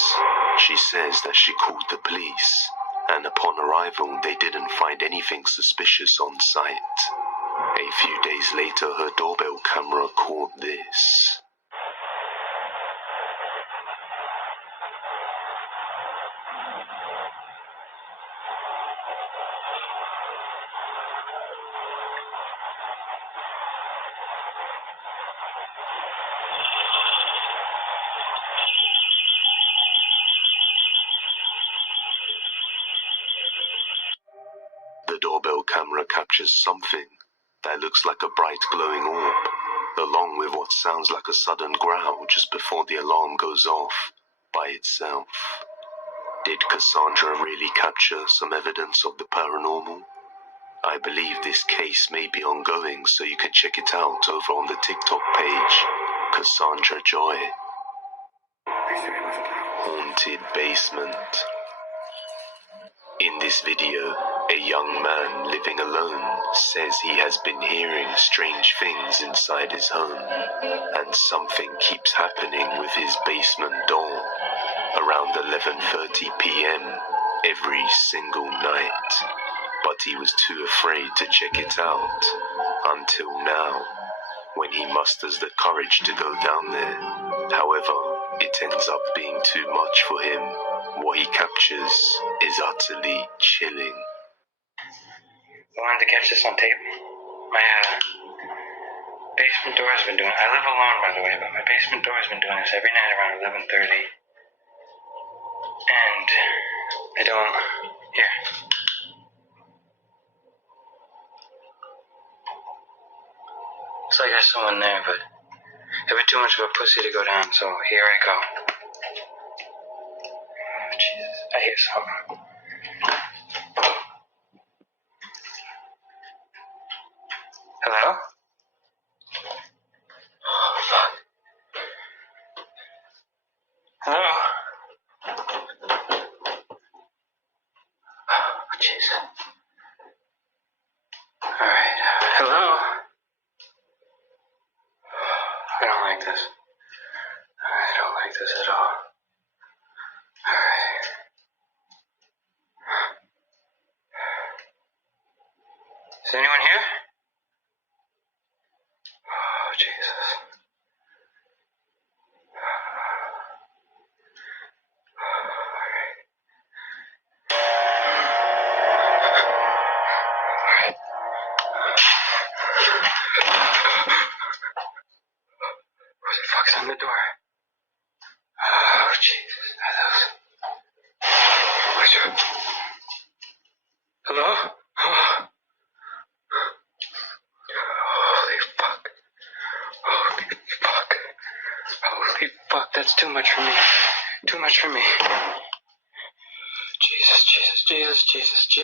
she says that she called the police, and upon arrival they didn't find anything suspicious on site. A few days later, her doorbell camera caught this. The doorbell camera captures something that looks like a bright glowing orb, along with what sounds like a sudden growl just before the alarm goes off by itself. Did Cassandra really capture some evidence of the paranormal? I believe this case may be ongoing, so you can check it out over on the TikTok page, Cassandra Joy. Haunted basement. In this video, a young man living alone says he has been hearing strange things inside his home, and something keeps happening with his basement door around 11:30 p.m. every single night. But he was too afraid to check it out until now, when he musters the courage to go down there. However, it ends up being too much for him. What he captures is utterly chilling. I wanted to catch this on tape. My basement door has been doing... I live alone, by the way, but my basement door has been doing this every night around 11:30. And I don't... Here. It's like there's someone there, but I've been too much of a pussy to go down, so here I go. Oh, Jesus. I hear something. Hello? Oh, fuck. Hello? Oh, Jesus. Alright. Hello? I don't like this. I don't like this at all. Alright. Is anyone here? Oh, Jesus. Who the fuck's on the door? Oh, Jesus. Are those... Hello? Oh. Holy fuck. Holy fuck. Holy fuck, that's too much for me. Too much for me. Jesus.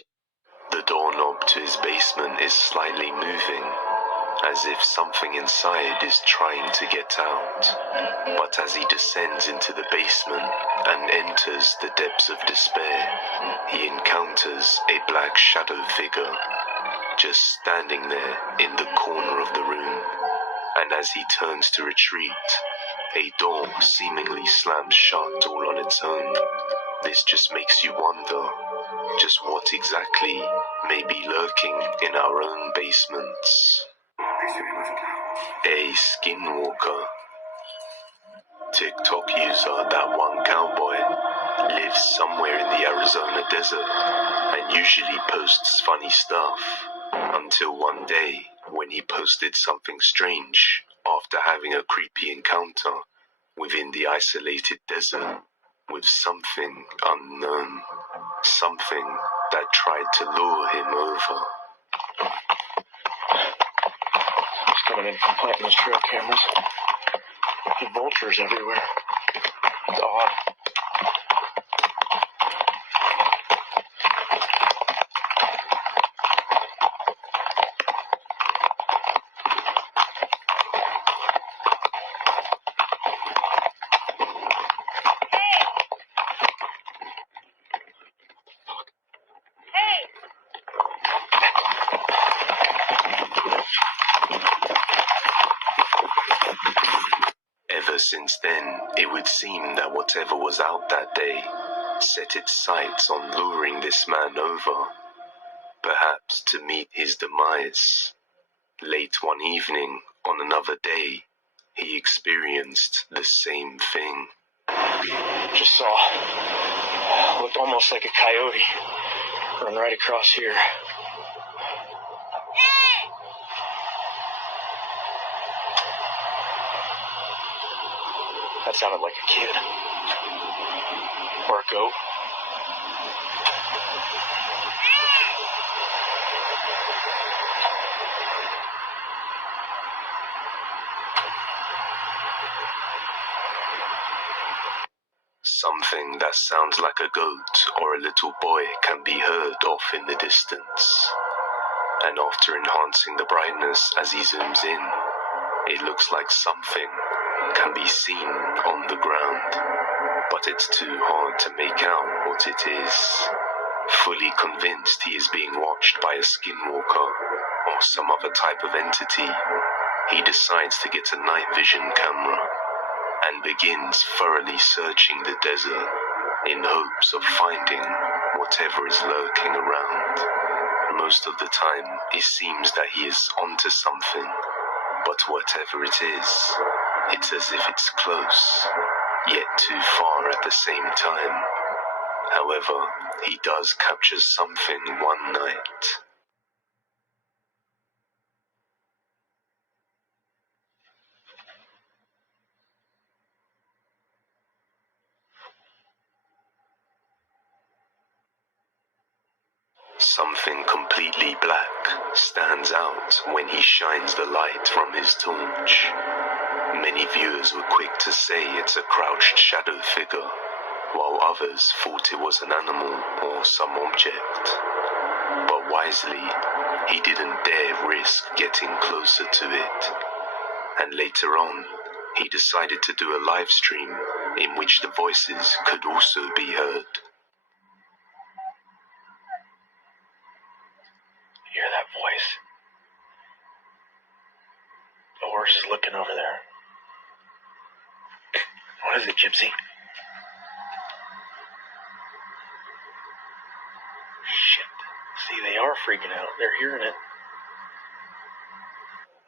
The doorknob to his basement is slightly moving, as if something inside is trying to get out. But as he descends into the basement and enters the depths of despair, he encounters a black shadow figure, just standing there in the corner of the room. And as he turns to retreat, a door seemingly slams shut all on its own. This just makes you wonder just what exactly may be lurking in our own basements. A skinwalker. TikTok user That One Cowboy lives somewhere in the Arizona desert and usually posts funny stuff, until one day when he posted something strange after having a creepy encounter within the isolated desert with something unknown, something that tried to lure him over. It's coming in from planting those trail cameras. The vultures everywhere. It's odd. Ever since then, it would seem that whatever was out that day set its sights on luring this man over, perhaps to meet his demise. Late one evening, on another day, he experienced the same thing. Just saw. Looked almost like a coyote. Run right across here. That sounded like a kid. Or a goat. Something that sounds like a goat or a little boy can be heard off in the distance. And after enhancing the brightness as he zooms in, it looks like something can be seen on the ground, but it's too hard to make out what it is. Fully convinced he is being watched by a skinwalker or some other type of entity, he decides to get a night vision camera and begins thoroughly searching the desert in hopes of finding whatever is lurking around. Most of the time, it seems that he is onto something, but whatever it is, It's as if it's close, yet too far at the same time. However, he does capture something one night. Something completely black stands out when he shines the light from his torch. Many viewers were quick to say it's a crouched shadow figure, while others thought it was an animal or some object. But wisely, he didn't dare risk getting closer to it. And later on, he decided to do a live stream in which the voices could also be heard. Hear that voice? The horse is looking over there. What is it, Gypsy? Shit. See, they are freaking out. They're hearing it.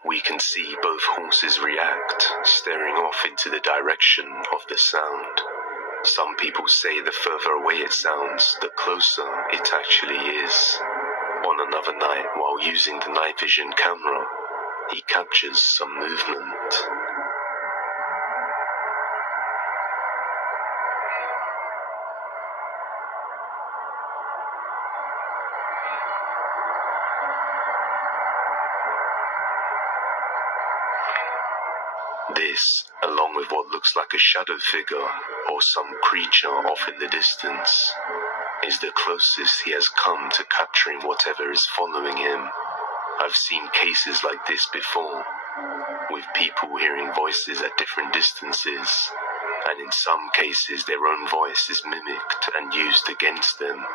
We can see both horses react, staring off into the direction of the sound. Some people say the further away it sounds, the closer it actually is. On another night, while using the night vision camera, he captures some movement. This, along with what looks like a shadow figure or some creature off in the distance, is the closest he has come to capturing whatever is following him. I've seen cases like this before, with people hearing voices at different distances, and in some cases their own voice is mimicked and used against them.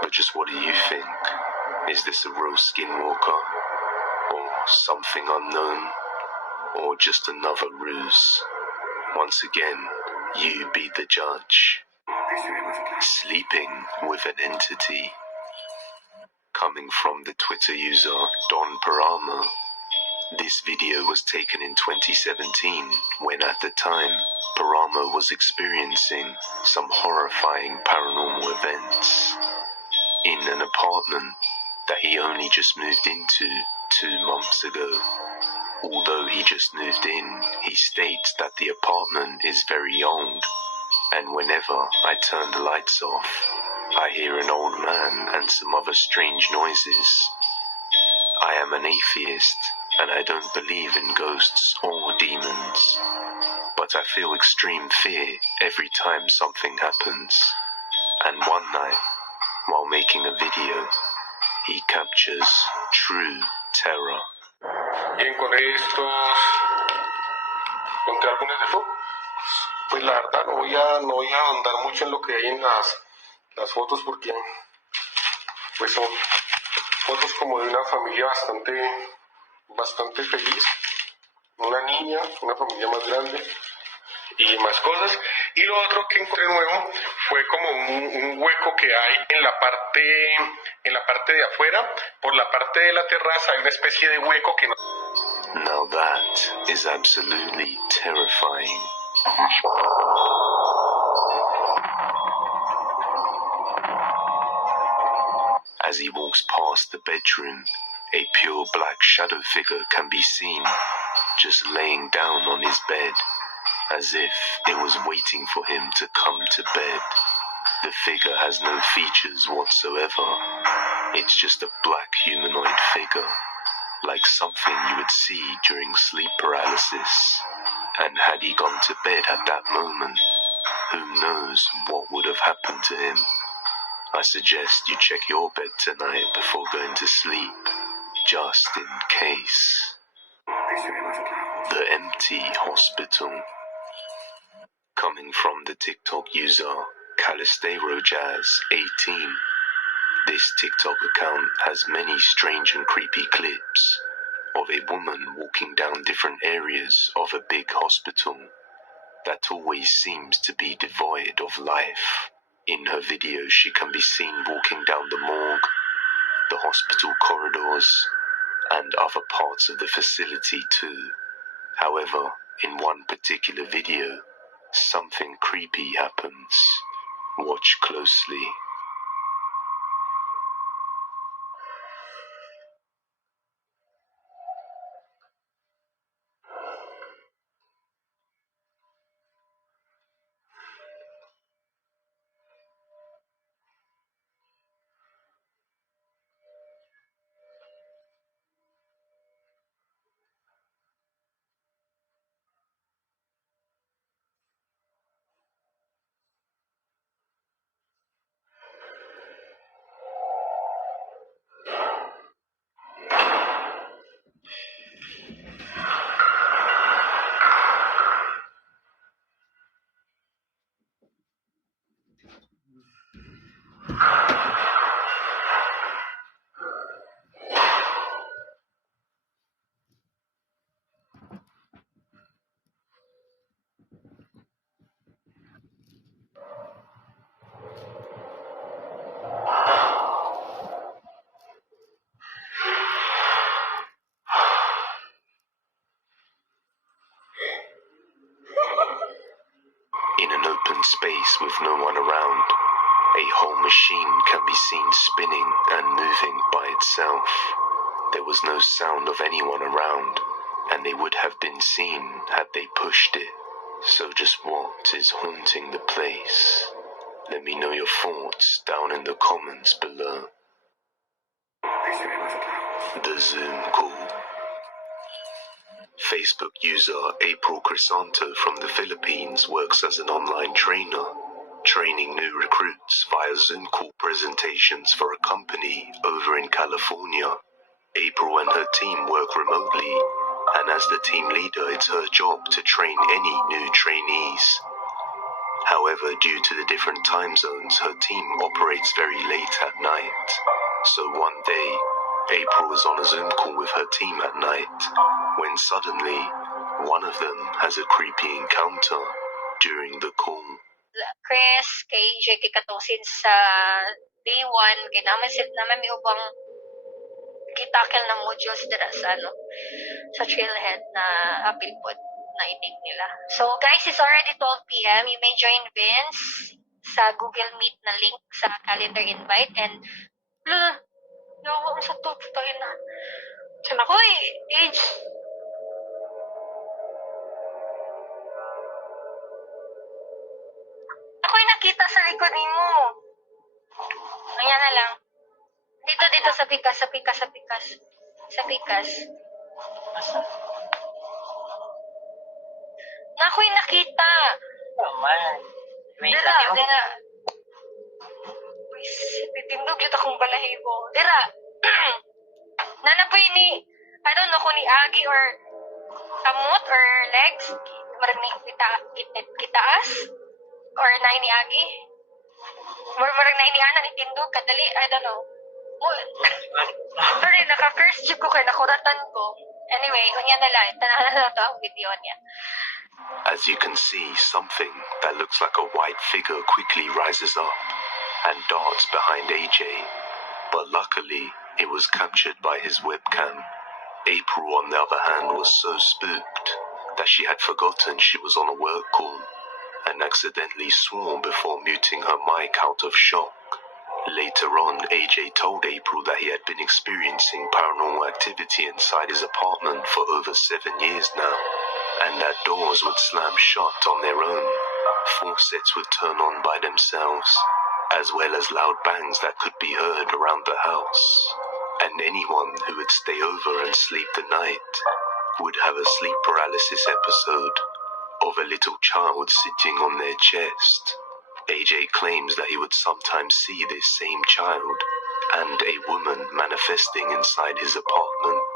But just what do you think? Is this a real skinwalker? Or something unknown? Or just another ruse? Once again, you be the judge. Sleeping with an entity. Coming from the Twitter user Don Parama, this video was taken in 2017 when at the time Parama was experiencing some horrifying paranormal events in an apartment that he only just moved into 2 months ago. Although he just moved in, he states that the apartment is very old, and whenever I turn the lights off, I hear an old man and some other strange noises. I am an atheist, and I don't believe in ghosts or demons, but I feel extreme fear every time something happens. And one night, while making a video, he captures true terror. Y encontré encontré álbumes de fotos. Pues la verdad no voy a ahondar mucho en lo que hay en las fotos porque pues son fotos como de una familia bastante feliz, una niña, una familia más grande y más cosas. Y lo otro que encontré nuevo fue como un hueco que hay en la parte de afuera, por la parte de la terraza hay una especie de hueco que no. Now that is absolutely terrifying. As he walks past the bedroom, a pure black shadow figure can be seen, just laying down on his bed, as if it was waiting for him to come to bed. The figure has no features whatsoever. It's just a black humanoid figure, like something you would see during sleep paralysis. And had he gone to bed at that moment, who knows what would have happened to him. I suggest you check your bed tonight before going to sleep, just in case. The empty hospital. Coming from the TikTok user CalisteroJazz18, this TikTok account has many strange and creepy clips of a woman walking down different areas of a big hospital that always seems to be devoid of life. In her videos, she can be seen walking down the morgue, the hospital corridors, and other parts of the facility too. However, In one particular video, something creepy happens. Watch closely. In an open space with no one around, a whole machine can be seen spinning and moving by itself. There was no sound of anyone around, and they would have been seen had they pushed it. So just what is haunting the place? Let me know your thoughts down in the comments below. The Zoom call. Facebook user April Crisanto from the Philippines works as an online trainer, training new recruits via Zoom call presentations for a company over in California. April and her team work remotely, and as the team leader, it's her job to train any new trainees. However, due to the different time zones, her team operates very late at night. So one day, April was on a Zoom call with her team at night, when suddenly, one of them has a creepy encounter during the call. Chris, kay JK Katosin sa day 1, kay naman may ubang gitakil na modules dira sa sa Trailhead na apil pod na itig nila. So guys, it's already 12 p.m. You may join Vince sa Google Meet na link sa calendar invite and ang sakto tayo na. Hoy, age. Ako'y nakita sa likod mo. Ayan na lang. Dito sa pikas. Ako'y nakita. Oh man. Dira. Titindog yun akong balahibo. Dira. Nanapoy ni, I don't know kung ni Agi or kamot or legs. Marag ni kitaas. Or nai ni Agi. Marag nai ni Ana ni tindog kadali. I don't know. Sorry, naka-curse chip ko kaya nakuratan ko. Anyway, kunya na lang. Tanahan na ito ang video niya. As you can see, something that looks like a white figure quickly rises up and darts behind AJ. But luckily, it was captured by his webcam. April, on the other hand, was so spooked that she had forgotten she was on a work call and accidentally swore before muting her mic out of shock. Later on, AJ told April that he had been experiencing paranormal activity inside his apartment for over 7 years now, and that doors would slam shut on their own, faucets would turn on by themselves, as well as loud bangs that could be heard around the house. And anyone who would stay over and sleep the night would have a sleep paralysis episode of a little child sitting on their chest. AJ claims that he would sometimes see this same child and a woman manifesting inside his apartment.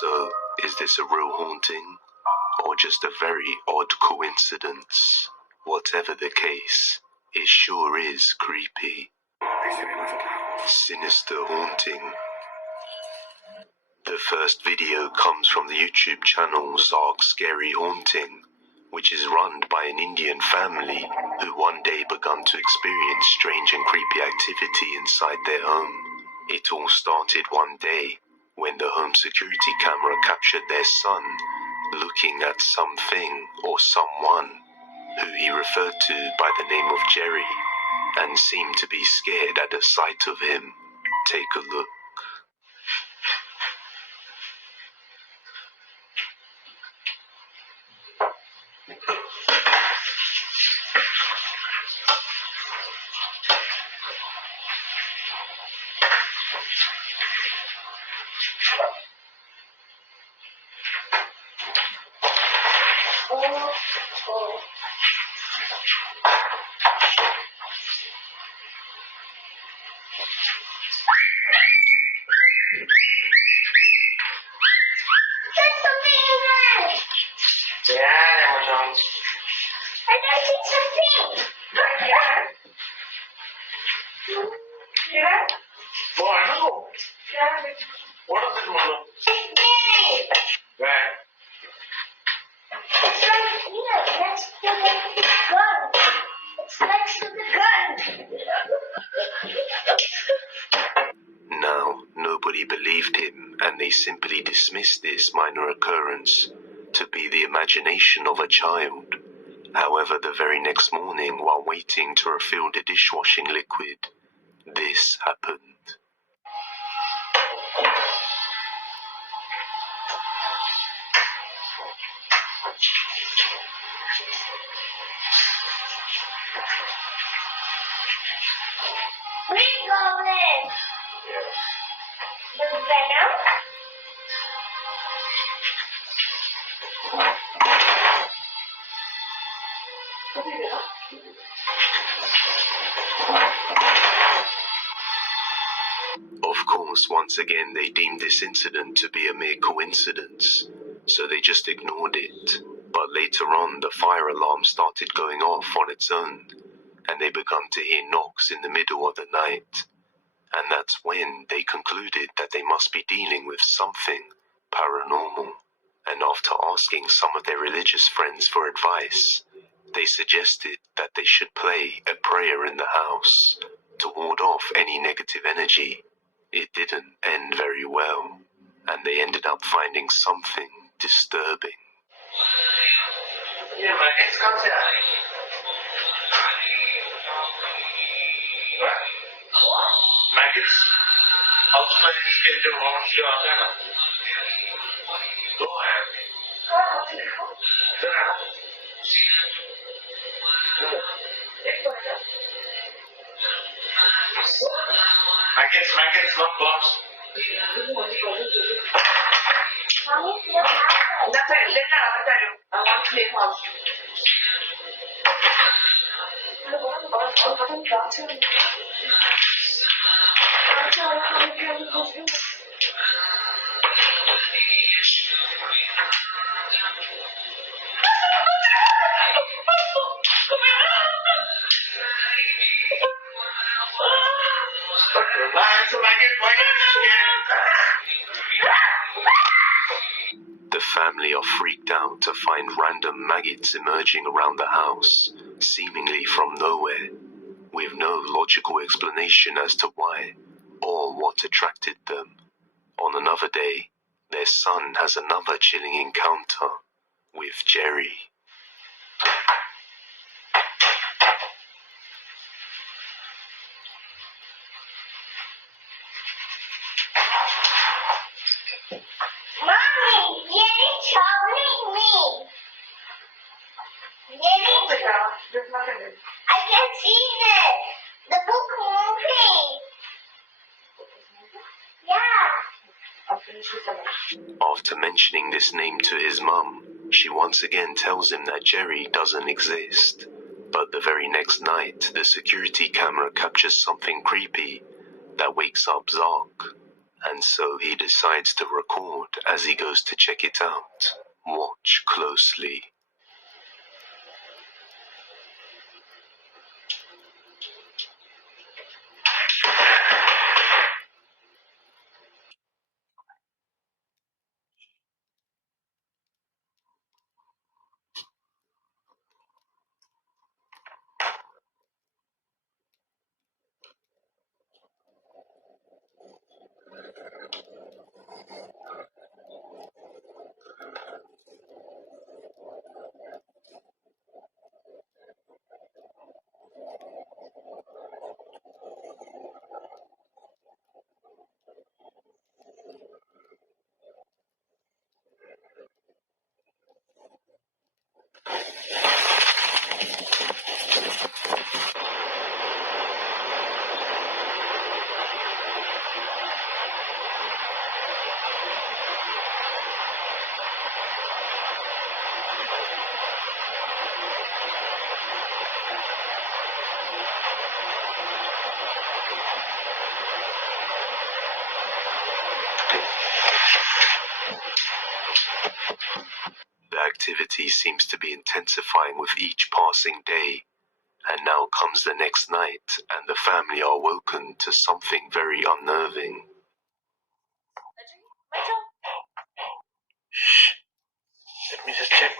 So, is this a real haunting or just a very odd coincidence? Whatever the case, it sure is creepy. Sinister haunting. The first video comes from the YouTube channel Zark Scary Haunting, which is run by an Indian family who one day began to experience strange and creepy activity inside their home. It all started one day when the home security camera captured their son looking at something or someone who he referred to by the name of Jerry, and seemed to be scared at the sight of him. Take a look. Now, nobody believed him, and they simply dismissed this minor occurrence to be the imagination of a child. However, the very next morning, while waiting to refill the dishwashing liquid, this happened. Green Goblin! The Venom? Of course, once again, they deemed this incident to be a mere coincidence, so they just ignored it. But later on, the fire alarm started going off on its own, and they began to hear knocks in the middle of the night. And that's when they concluded that they must be dealing with something paranormal. And after asking some of their religious friends for advice, they suggested that they should play a prayer in the house to ward off any negative energy. It didn't end very well, and they ended up finding something disturbing. Yeah, maggots come to What? Maggots? I'll explain this kid to wrong shit out there. Go ahead. Maggots, not bugs. I want to leave house. The family are freaked out to find random maggots emerging around the house, seemingly from nowhere, with no logical explanation as to why or what attracted them. On another day, their son has another chilling encounter with Jerry. Mommy, Jerry's troubling me. Jerry, I can see the book moving. Yeah. After mentioning this name to his mum, she once again tells him that Jerry doesn't exist. But the very next night, the security camera captures something creepy that wakes up Zark. And so he decides to record as he goes to check it out. Watch closely. activity seems to be intensifying with each passing day, and now comes the next night, and the family are woken to something very unnerving. Shh. Let me just check.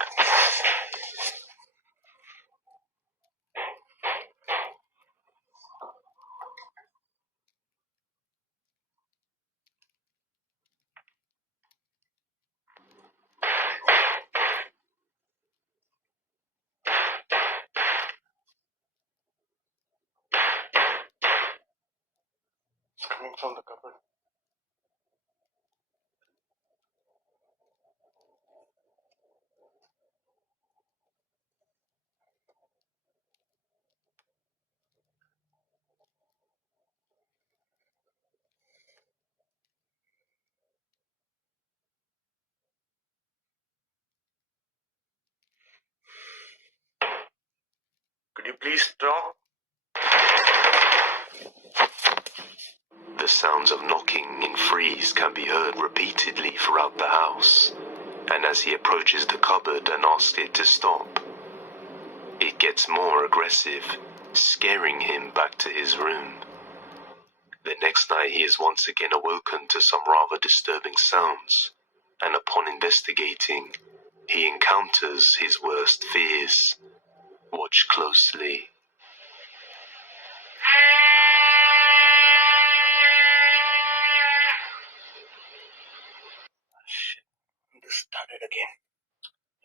It's coming from the cupboard. Could you please stop? The sounds of knocking in threes can be heard repeatedly throughout the house, and as he approaches the cupboard and asks it to stop, it gets more aggressive, scaring him back to his room. The next night he is once again awoken to some rather disturbing sounds, and upon investigating, he encounters his worst fears. Watch closely. Shit. This started again.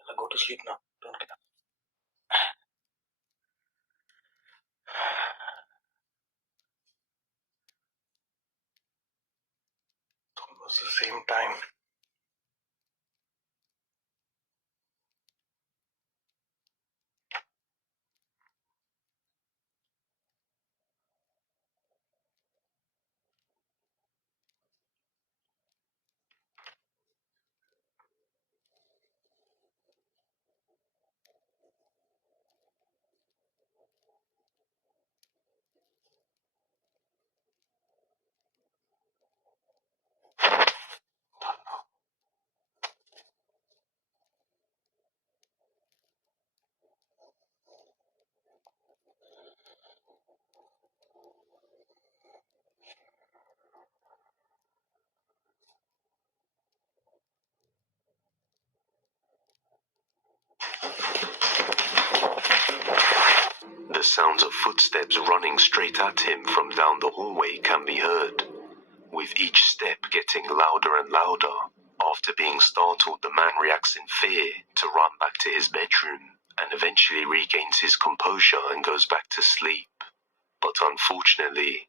I'll go to sleep now. Don't get up. It's almost the same time. The sounds of footsteps running straight at him from down the hallway can be heard, with each step getting louder and louder. After being startled, the man reacts in fear to run back to his bedroom and eventually regains his composure and goes back to sleep. But unfortunately,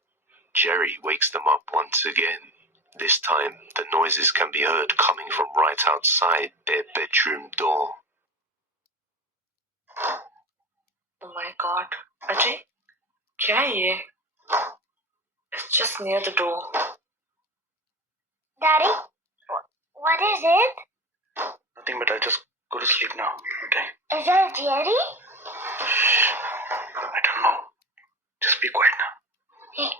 Jerry wakes them up once again. This time, the noises can be heard coming from right outside their bedroom door. Oh my god. Ajay? क्या है ये? It's just near the door. Daddy, what is it? Nothing, but I'll just go to sleep now. Okay? Is that Jerry? I don't know. Just be quiet now. Hey.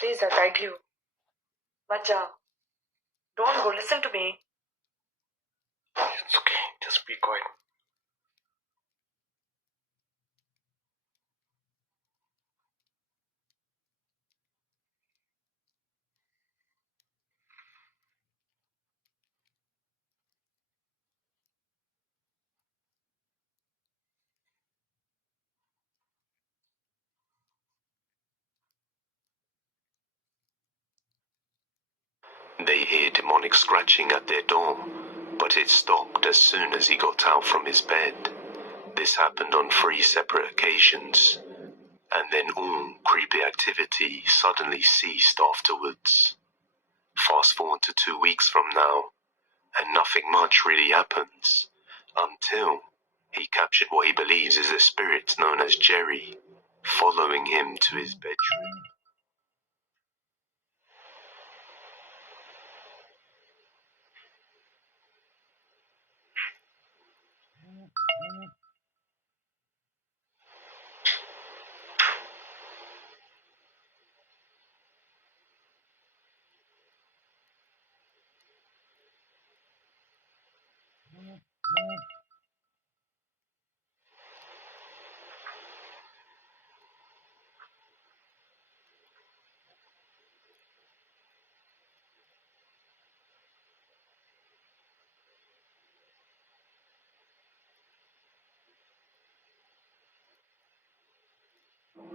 Please, I beg you. मत जा. Don't go. Listen to me. It's okay. Just be quiet. They hear demonic scratching at their door, but it stopped as soon as he got out from his bed. This happened on 3 separate occasions, and then all creepy activity suddenly ceased afterwards. Fast forward to 2 weeks from now, and nothing much really happens until he captured what he believes is a spirit known as Jerry, following him to his bedroom.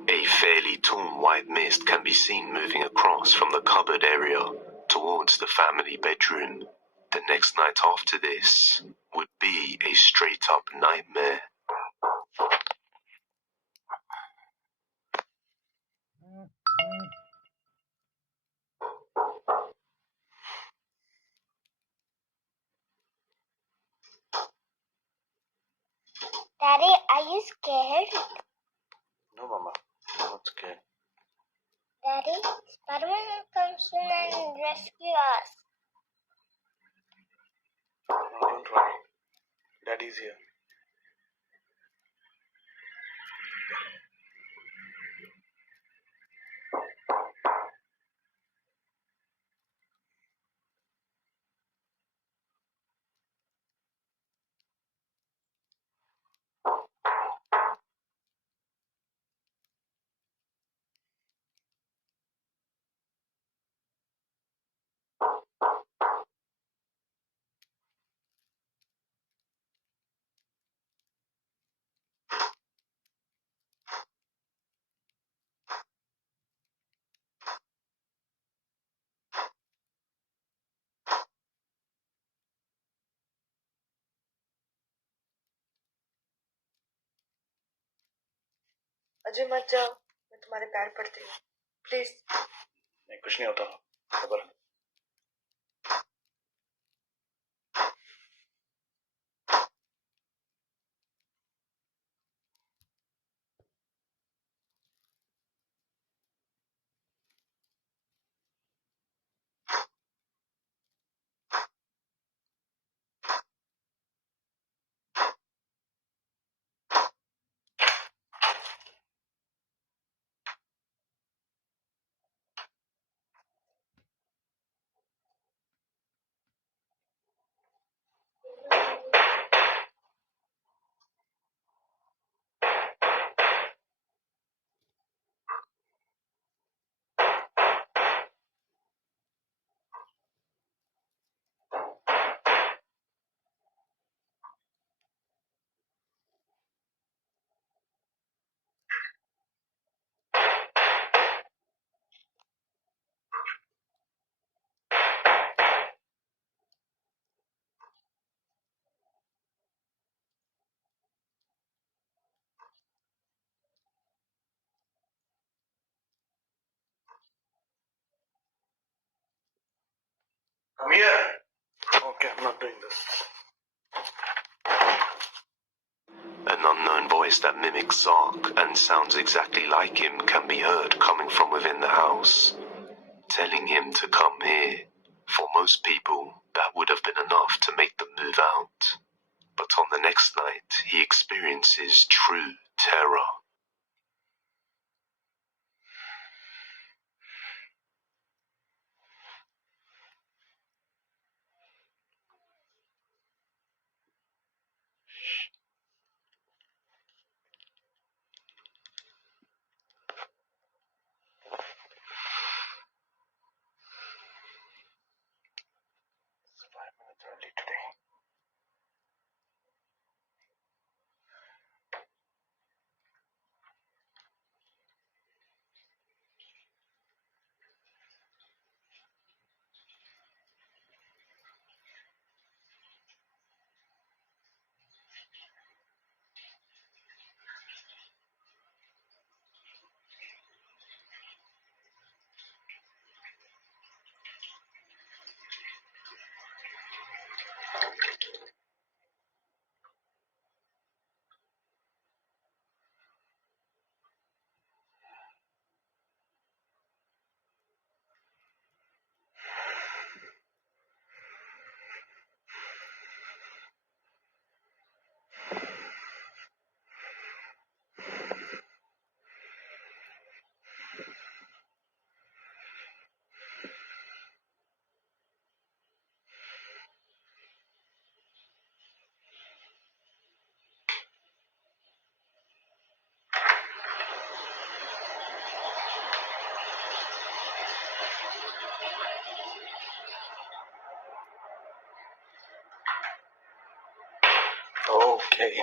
A fairly tall white mist can be seen moving across from the cupboard area towards the family bedroom. The next night after this would be a straight-up nightmare. Daddy, are you scared? No, Mama. I'm not scared. Daddy, Spider-Man will come soon and rescue us. No, don't worry. Daddy's here. Ajay मत जाओ, मैं तुम्हारे पैर पड़ती हूँ, please. नहीं, कुछ नहीं होता। खबर। Come here. Okay, I'm not doing this. An unknown voice that mimics Zark and sounds exactly like him can be heard coming from within the house, telling him to come here. For most people, that would have been enough to make them move out. But on the next night, he experiences true terror. It's 5 minutes early today. Okay.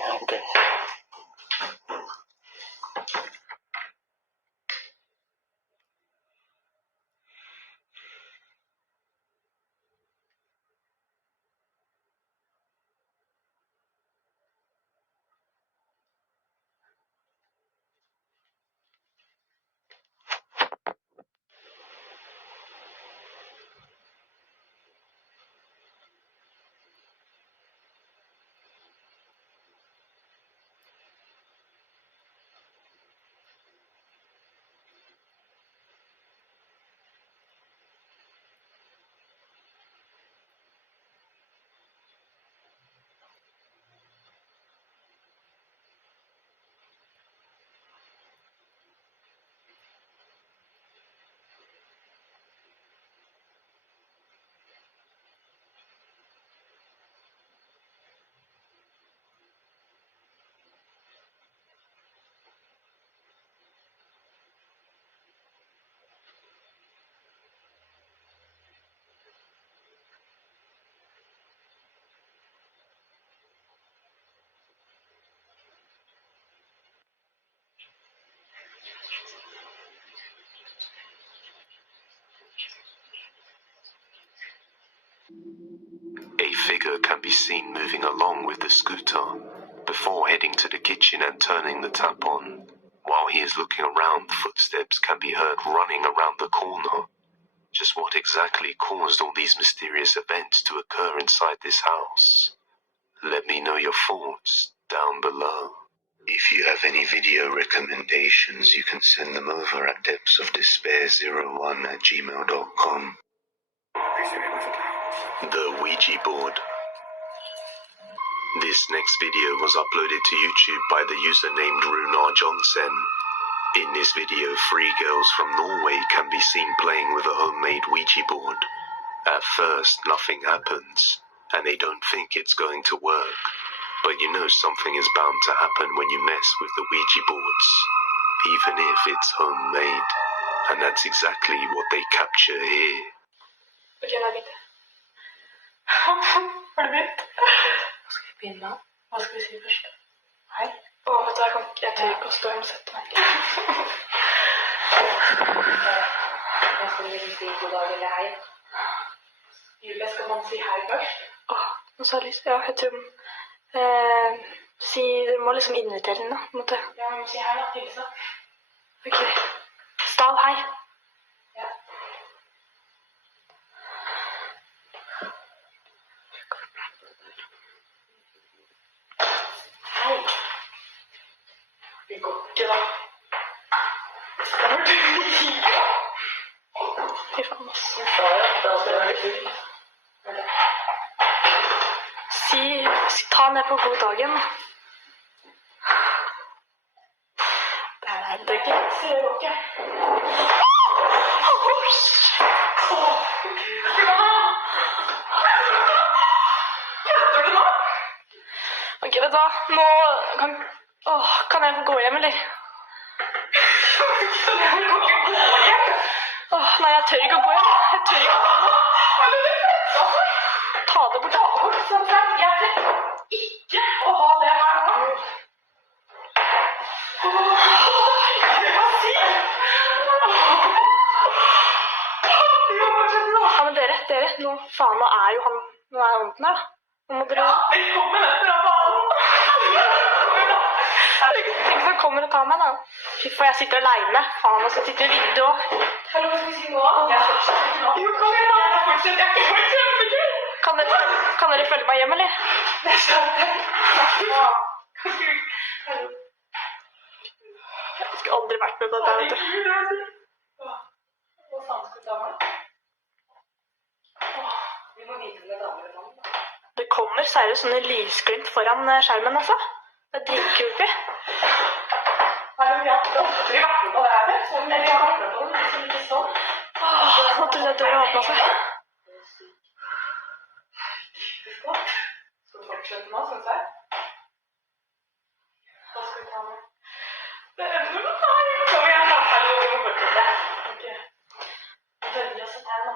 A figure can be seen moving along with the scooter before heading to the kitchen and turning the tap on. While he is looking around, footsteps can be heard running around the corner. Just what exactly caused all these mysterious events to occur inside this house? Let me know your thoughts down below. If you have any video recommendations, you can send them over at depthsofdespair01@gmail.com. The Ouija board. This next video was uploaded to YouTube by the user named Runar Johnsen. In this video, 3 girls from Norway can be seen playing with a homemade Ouija board. At first, nothing happens, and they don't think it's going to work. But you know something is bound to happen when you mess with the Ouija boards, even if it's homemade. And that's exactly what they capture here. Ok, da begynte jeg. Har du begynt? Hva skal vi begynne med? Hva skal vi si først? Hei. Vet du, jeg tør ikke å stå, jeg må sette meg. Jeg skal liksom si god dag eller hei. Julie, skal man si hei først? Nå så har jeg lyst. Ja, jeg tror du må liksom invitere den da, på en måte. Ja, vi må si hei da, hilse. Ok. Stav, hei. Ja. Hei. Vi går ikke da. Skal du like? Fy faen, ass. Jeg sa jo at det var litt lurt. Ta ned på god dagen. Det er ikke. Ser du ikke? Kødder du nå? Ok, vet du hva? Nå kan jeg få gå hjem, eller? Du kan ikke gå hjem? Nei, jeg tør ikke å gå hjem. Jeg tør ikke å gå hjem. Ta det bort. Jeg tør ikke å ha det her nå. Ja, men dere, nå faen, nå er jo han, nå er ånden her da. Nå må dere... Ja, velkommen etter av faen. Tenk så kommer og tar meg da. Fy faen, jeg sitter alene. Faen, og så sitter jeg vidde også. Hallo, hva skal vi si nå? Jeg fortsetter ikke nå. Jo, kom igjen da. Jeg fortsetter ikke. Kan dere følge meg hjem, eller? Det skal jeg. Ja. Hallo. Jeg skulle aldri vært med på dette, vet du. Hva faen skal du ta meg? Vi må vite om det er damer eller mann. Det kommer seriøst sånne lysglimt foran skjermen, altså. Det er dritkult. Hallo, ja. Da har vi vært med på det her, eller jeg har vært med på det, liksom ikke sånn. Nå trodde jeg døra åpnet seg. Skal du fortsette nå, synes jeg? Hva skal vi ta med? Det er noe med meg. Kom igjen da. Hallo, vi må fortsette. Ok. Nå tar vi oss et her nå.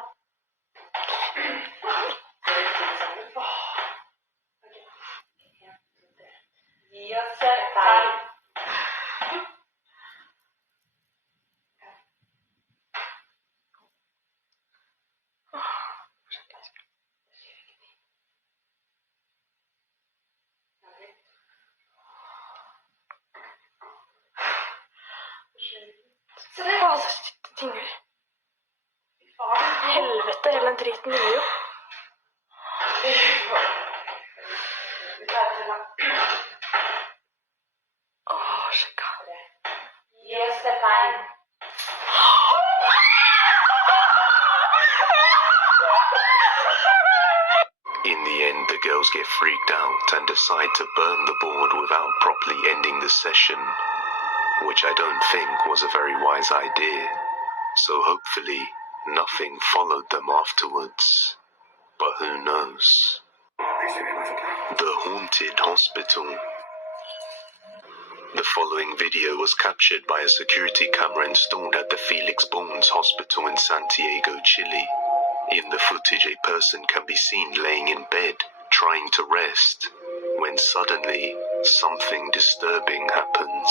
men driten i jo. Sjekka. Yes, they're fine. In the end, the girls get freaked out and decide to burn the board without properly ending the session, which I don't think was a very wise idea, so hopefully nothing followed them afterwards. But who knows? The Haunted Hospital. The following video was captured by a security camera installed at the Felix Bones Hospital in Santiago, Chile. In the footage, a person can be seen laying in bed, trying to rest, when suddenly something disturbing happens.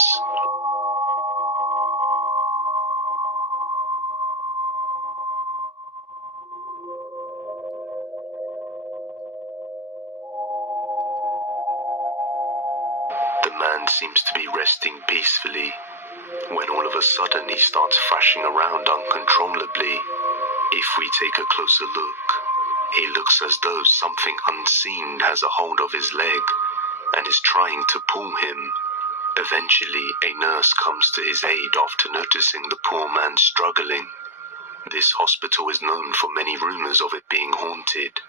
The man seems to be resting peacefully, when all of a sudden he starts thrashing around uncontrollably. If we take a closer look, he looks as though something unseen has a hold of his leg and is trying to pull him. Eventually, a nurse comes to his aid after noticing the poor man struggling. This hospital is known for many rumors of it being haunted,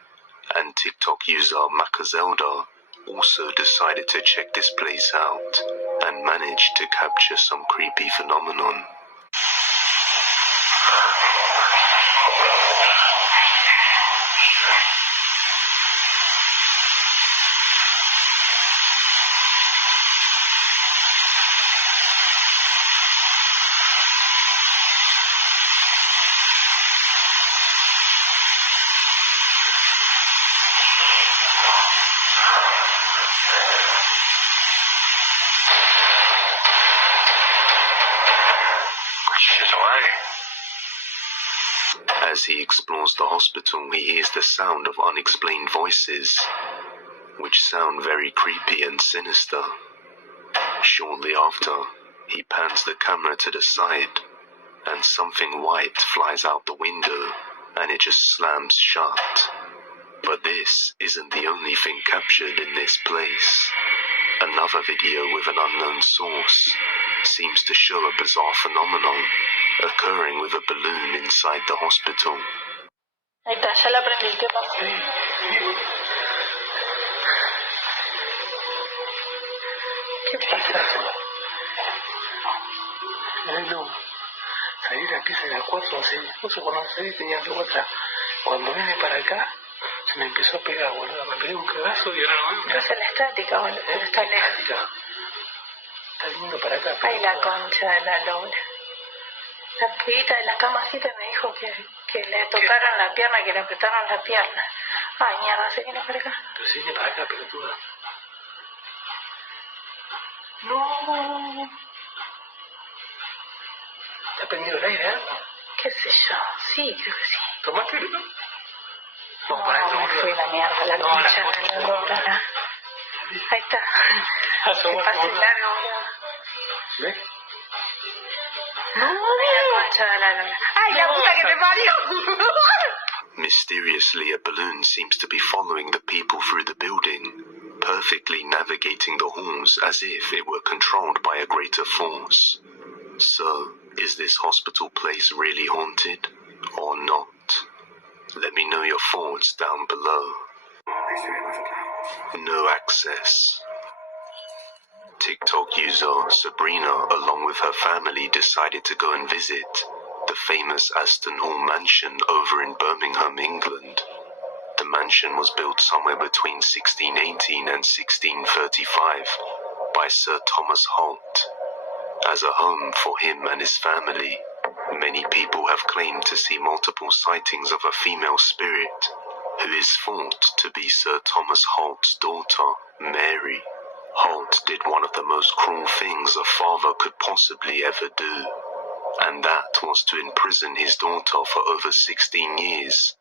and TikTok user Macazelda also decided to check this place out and managed to capture some creepy phenomenon. As he explores the hospital, he hears the sound of unexplained voices, which sound very creepy and sinister. Shortly after, he pans the camera to the side, and something white flies out the window, and it just slams shut. But this isn't the only thing captured in this place. Another video with an unknown source seems to show a bizarre phenomenon occurring with a balloon inside the hospital. Ahí está, ya la aprendí. ¿Qué pasa? ¿Qué pasa? Bueno, salir aquí se me acuerdo, así, no sé cuando salí tenía que otra. Cuando vine para acá, se me empezó a pegar, boludo. Me pegué un cagazo y ahora no veo. Pero es la estática, boludo. Pero está lejos. Está viniendo para acá. Ay, la concha de la lora. La pibita de la camacita me dijo que le tocaron la pierna, que le apretaron la pierna. Ay, mierda, se viene para acá. Pero se viene para acá, pelotuda. No. ¿Está prendido el aire, eh? ¿Qué sé yo? Sí, creo que sí. ¿Tomaste? No, me fui la mierda, la concha de la lora. Ahí está. Que pase largo, boludo. ¿Ves? No, la concha de la lora. ¡Ay, la puta que te parió! Mysteriously, a balloon seems to be following the people through the building, perfectly navigating the halls as if it were controlled by a greater force. So, is this hospital place really haunted, or not? Let me know your thoughts down below. No access. TikTok user Sabrina, along with her family, decided to go and visit the famous Aston Hall mansion over in Birmingham, England. The mansion was built somewhere between 1618 and 1635 by Sir Thomas Holt as a home for him and his family. Many people have claimed to see multiple sightings of a female spirit who is thought to be Sir Thomas Holt's daughter, Mary. Holt did one of the most cruel things a father could possibly ever do, and that was to imprison his daughter for over 16 years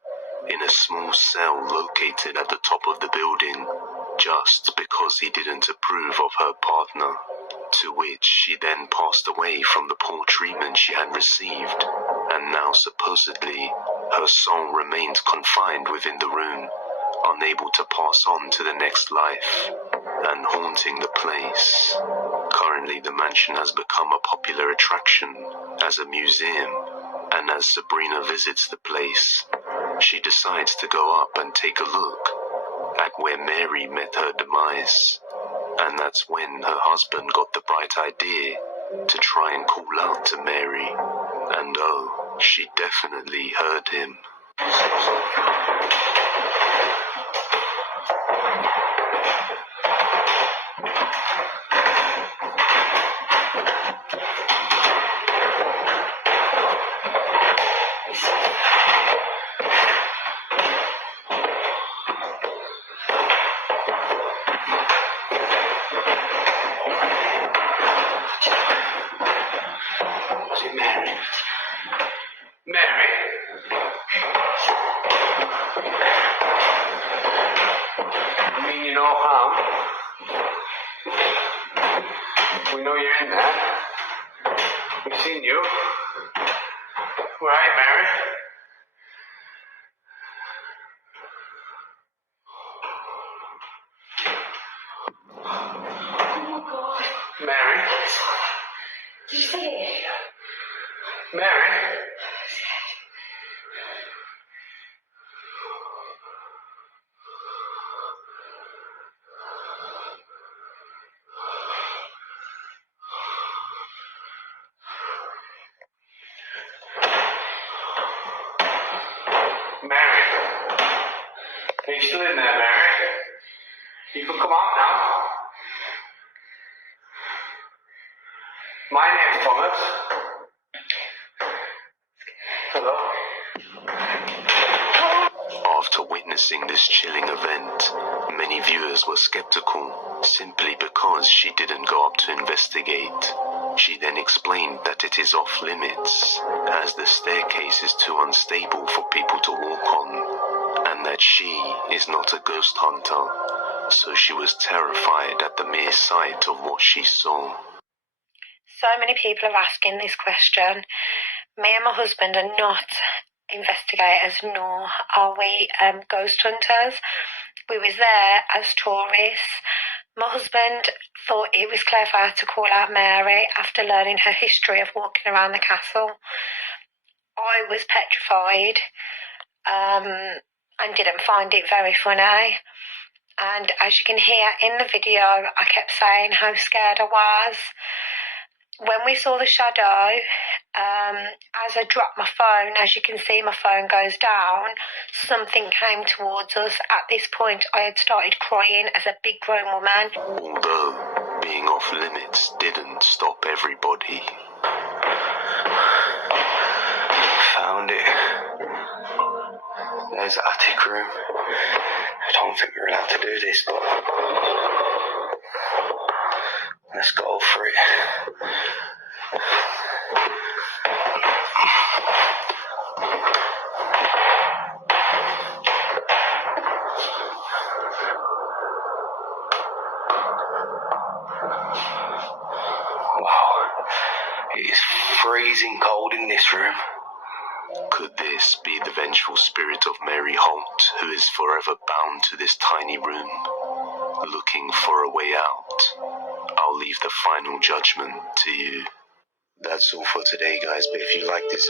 in a small cell located at the top of the building, just because he didn't approve of her partner, to which she then passed away from the poor treatment she had received, and now supposedly Her soul remained confined within the room, unable to pass on to the next life, and haunting the place. Currently, the mansion has become a popular attraction as a museum, and as Sabrina visits the place, she decides to go up and take a look at where Mary met her demise. And that's when her husband got the bright idea to try and call out to Mary. And oh, she definitely heard him. We know you're in there. We've seen you. Where are you, Mary? Oh my God. Mary? Did you see it? Mary? Mary? Are you still in there, Mary? You can come out now. My name's Thomas. Hello? After witnessing this chilling event, many viewers were skeptical, simply because she didn't go up to investigate. She then explained that it is off limits, as the staircase is too unstable for people to walk on, and that she is not a ghost hunter, so she was terrified at the mere sight of what she saw. So many people are asking this question. Me and my husband are not investigators, nor are we ghost hunters. We was there as tourists. My husband thought it was clever to call out Mary after learning her history of walking around the castle. I was petrified and didn't find it very funny. And as you can hear in the video, I kept saying how scared I was. When we saw the shadow, as I dropped my phone, as you can see my phone goes down, something came towards us. At this point, I had started crying as a big grown woman. Although being off limits didn't stop everybody. Found it. There's the attic room. I don't think we're allowed to do this, but let's go for it. Wow, it is freezing cold in this room. Could this be the vengeful spirit of Mary Holt, who is forever bound to this tiny room, looking for a way out? I'll leave the final judgment to you. That's all for today, guys, but if you like this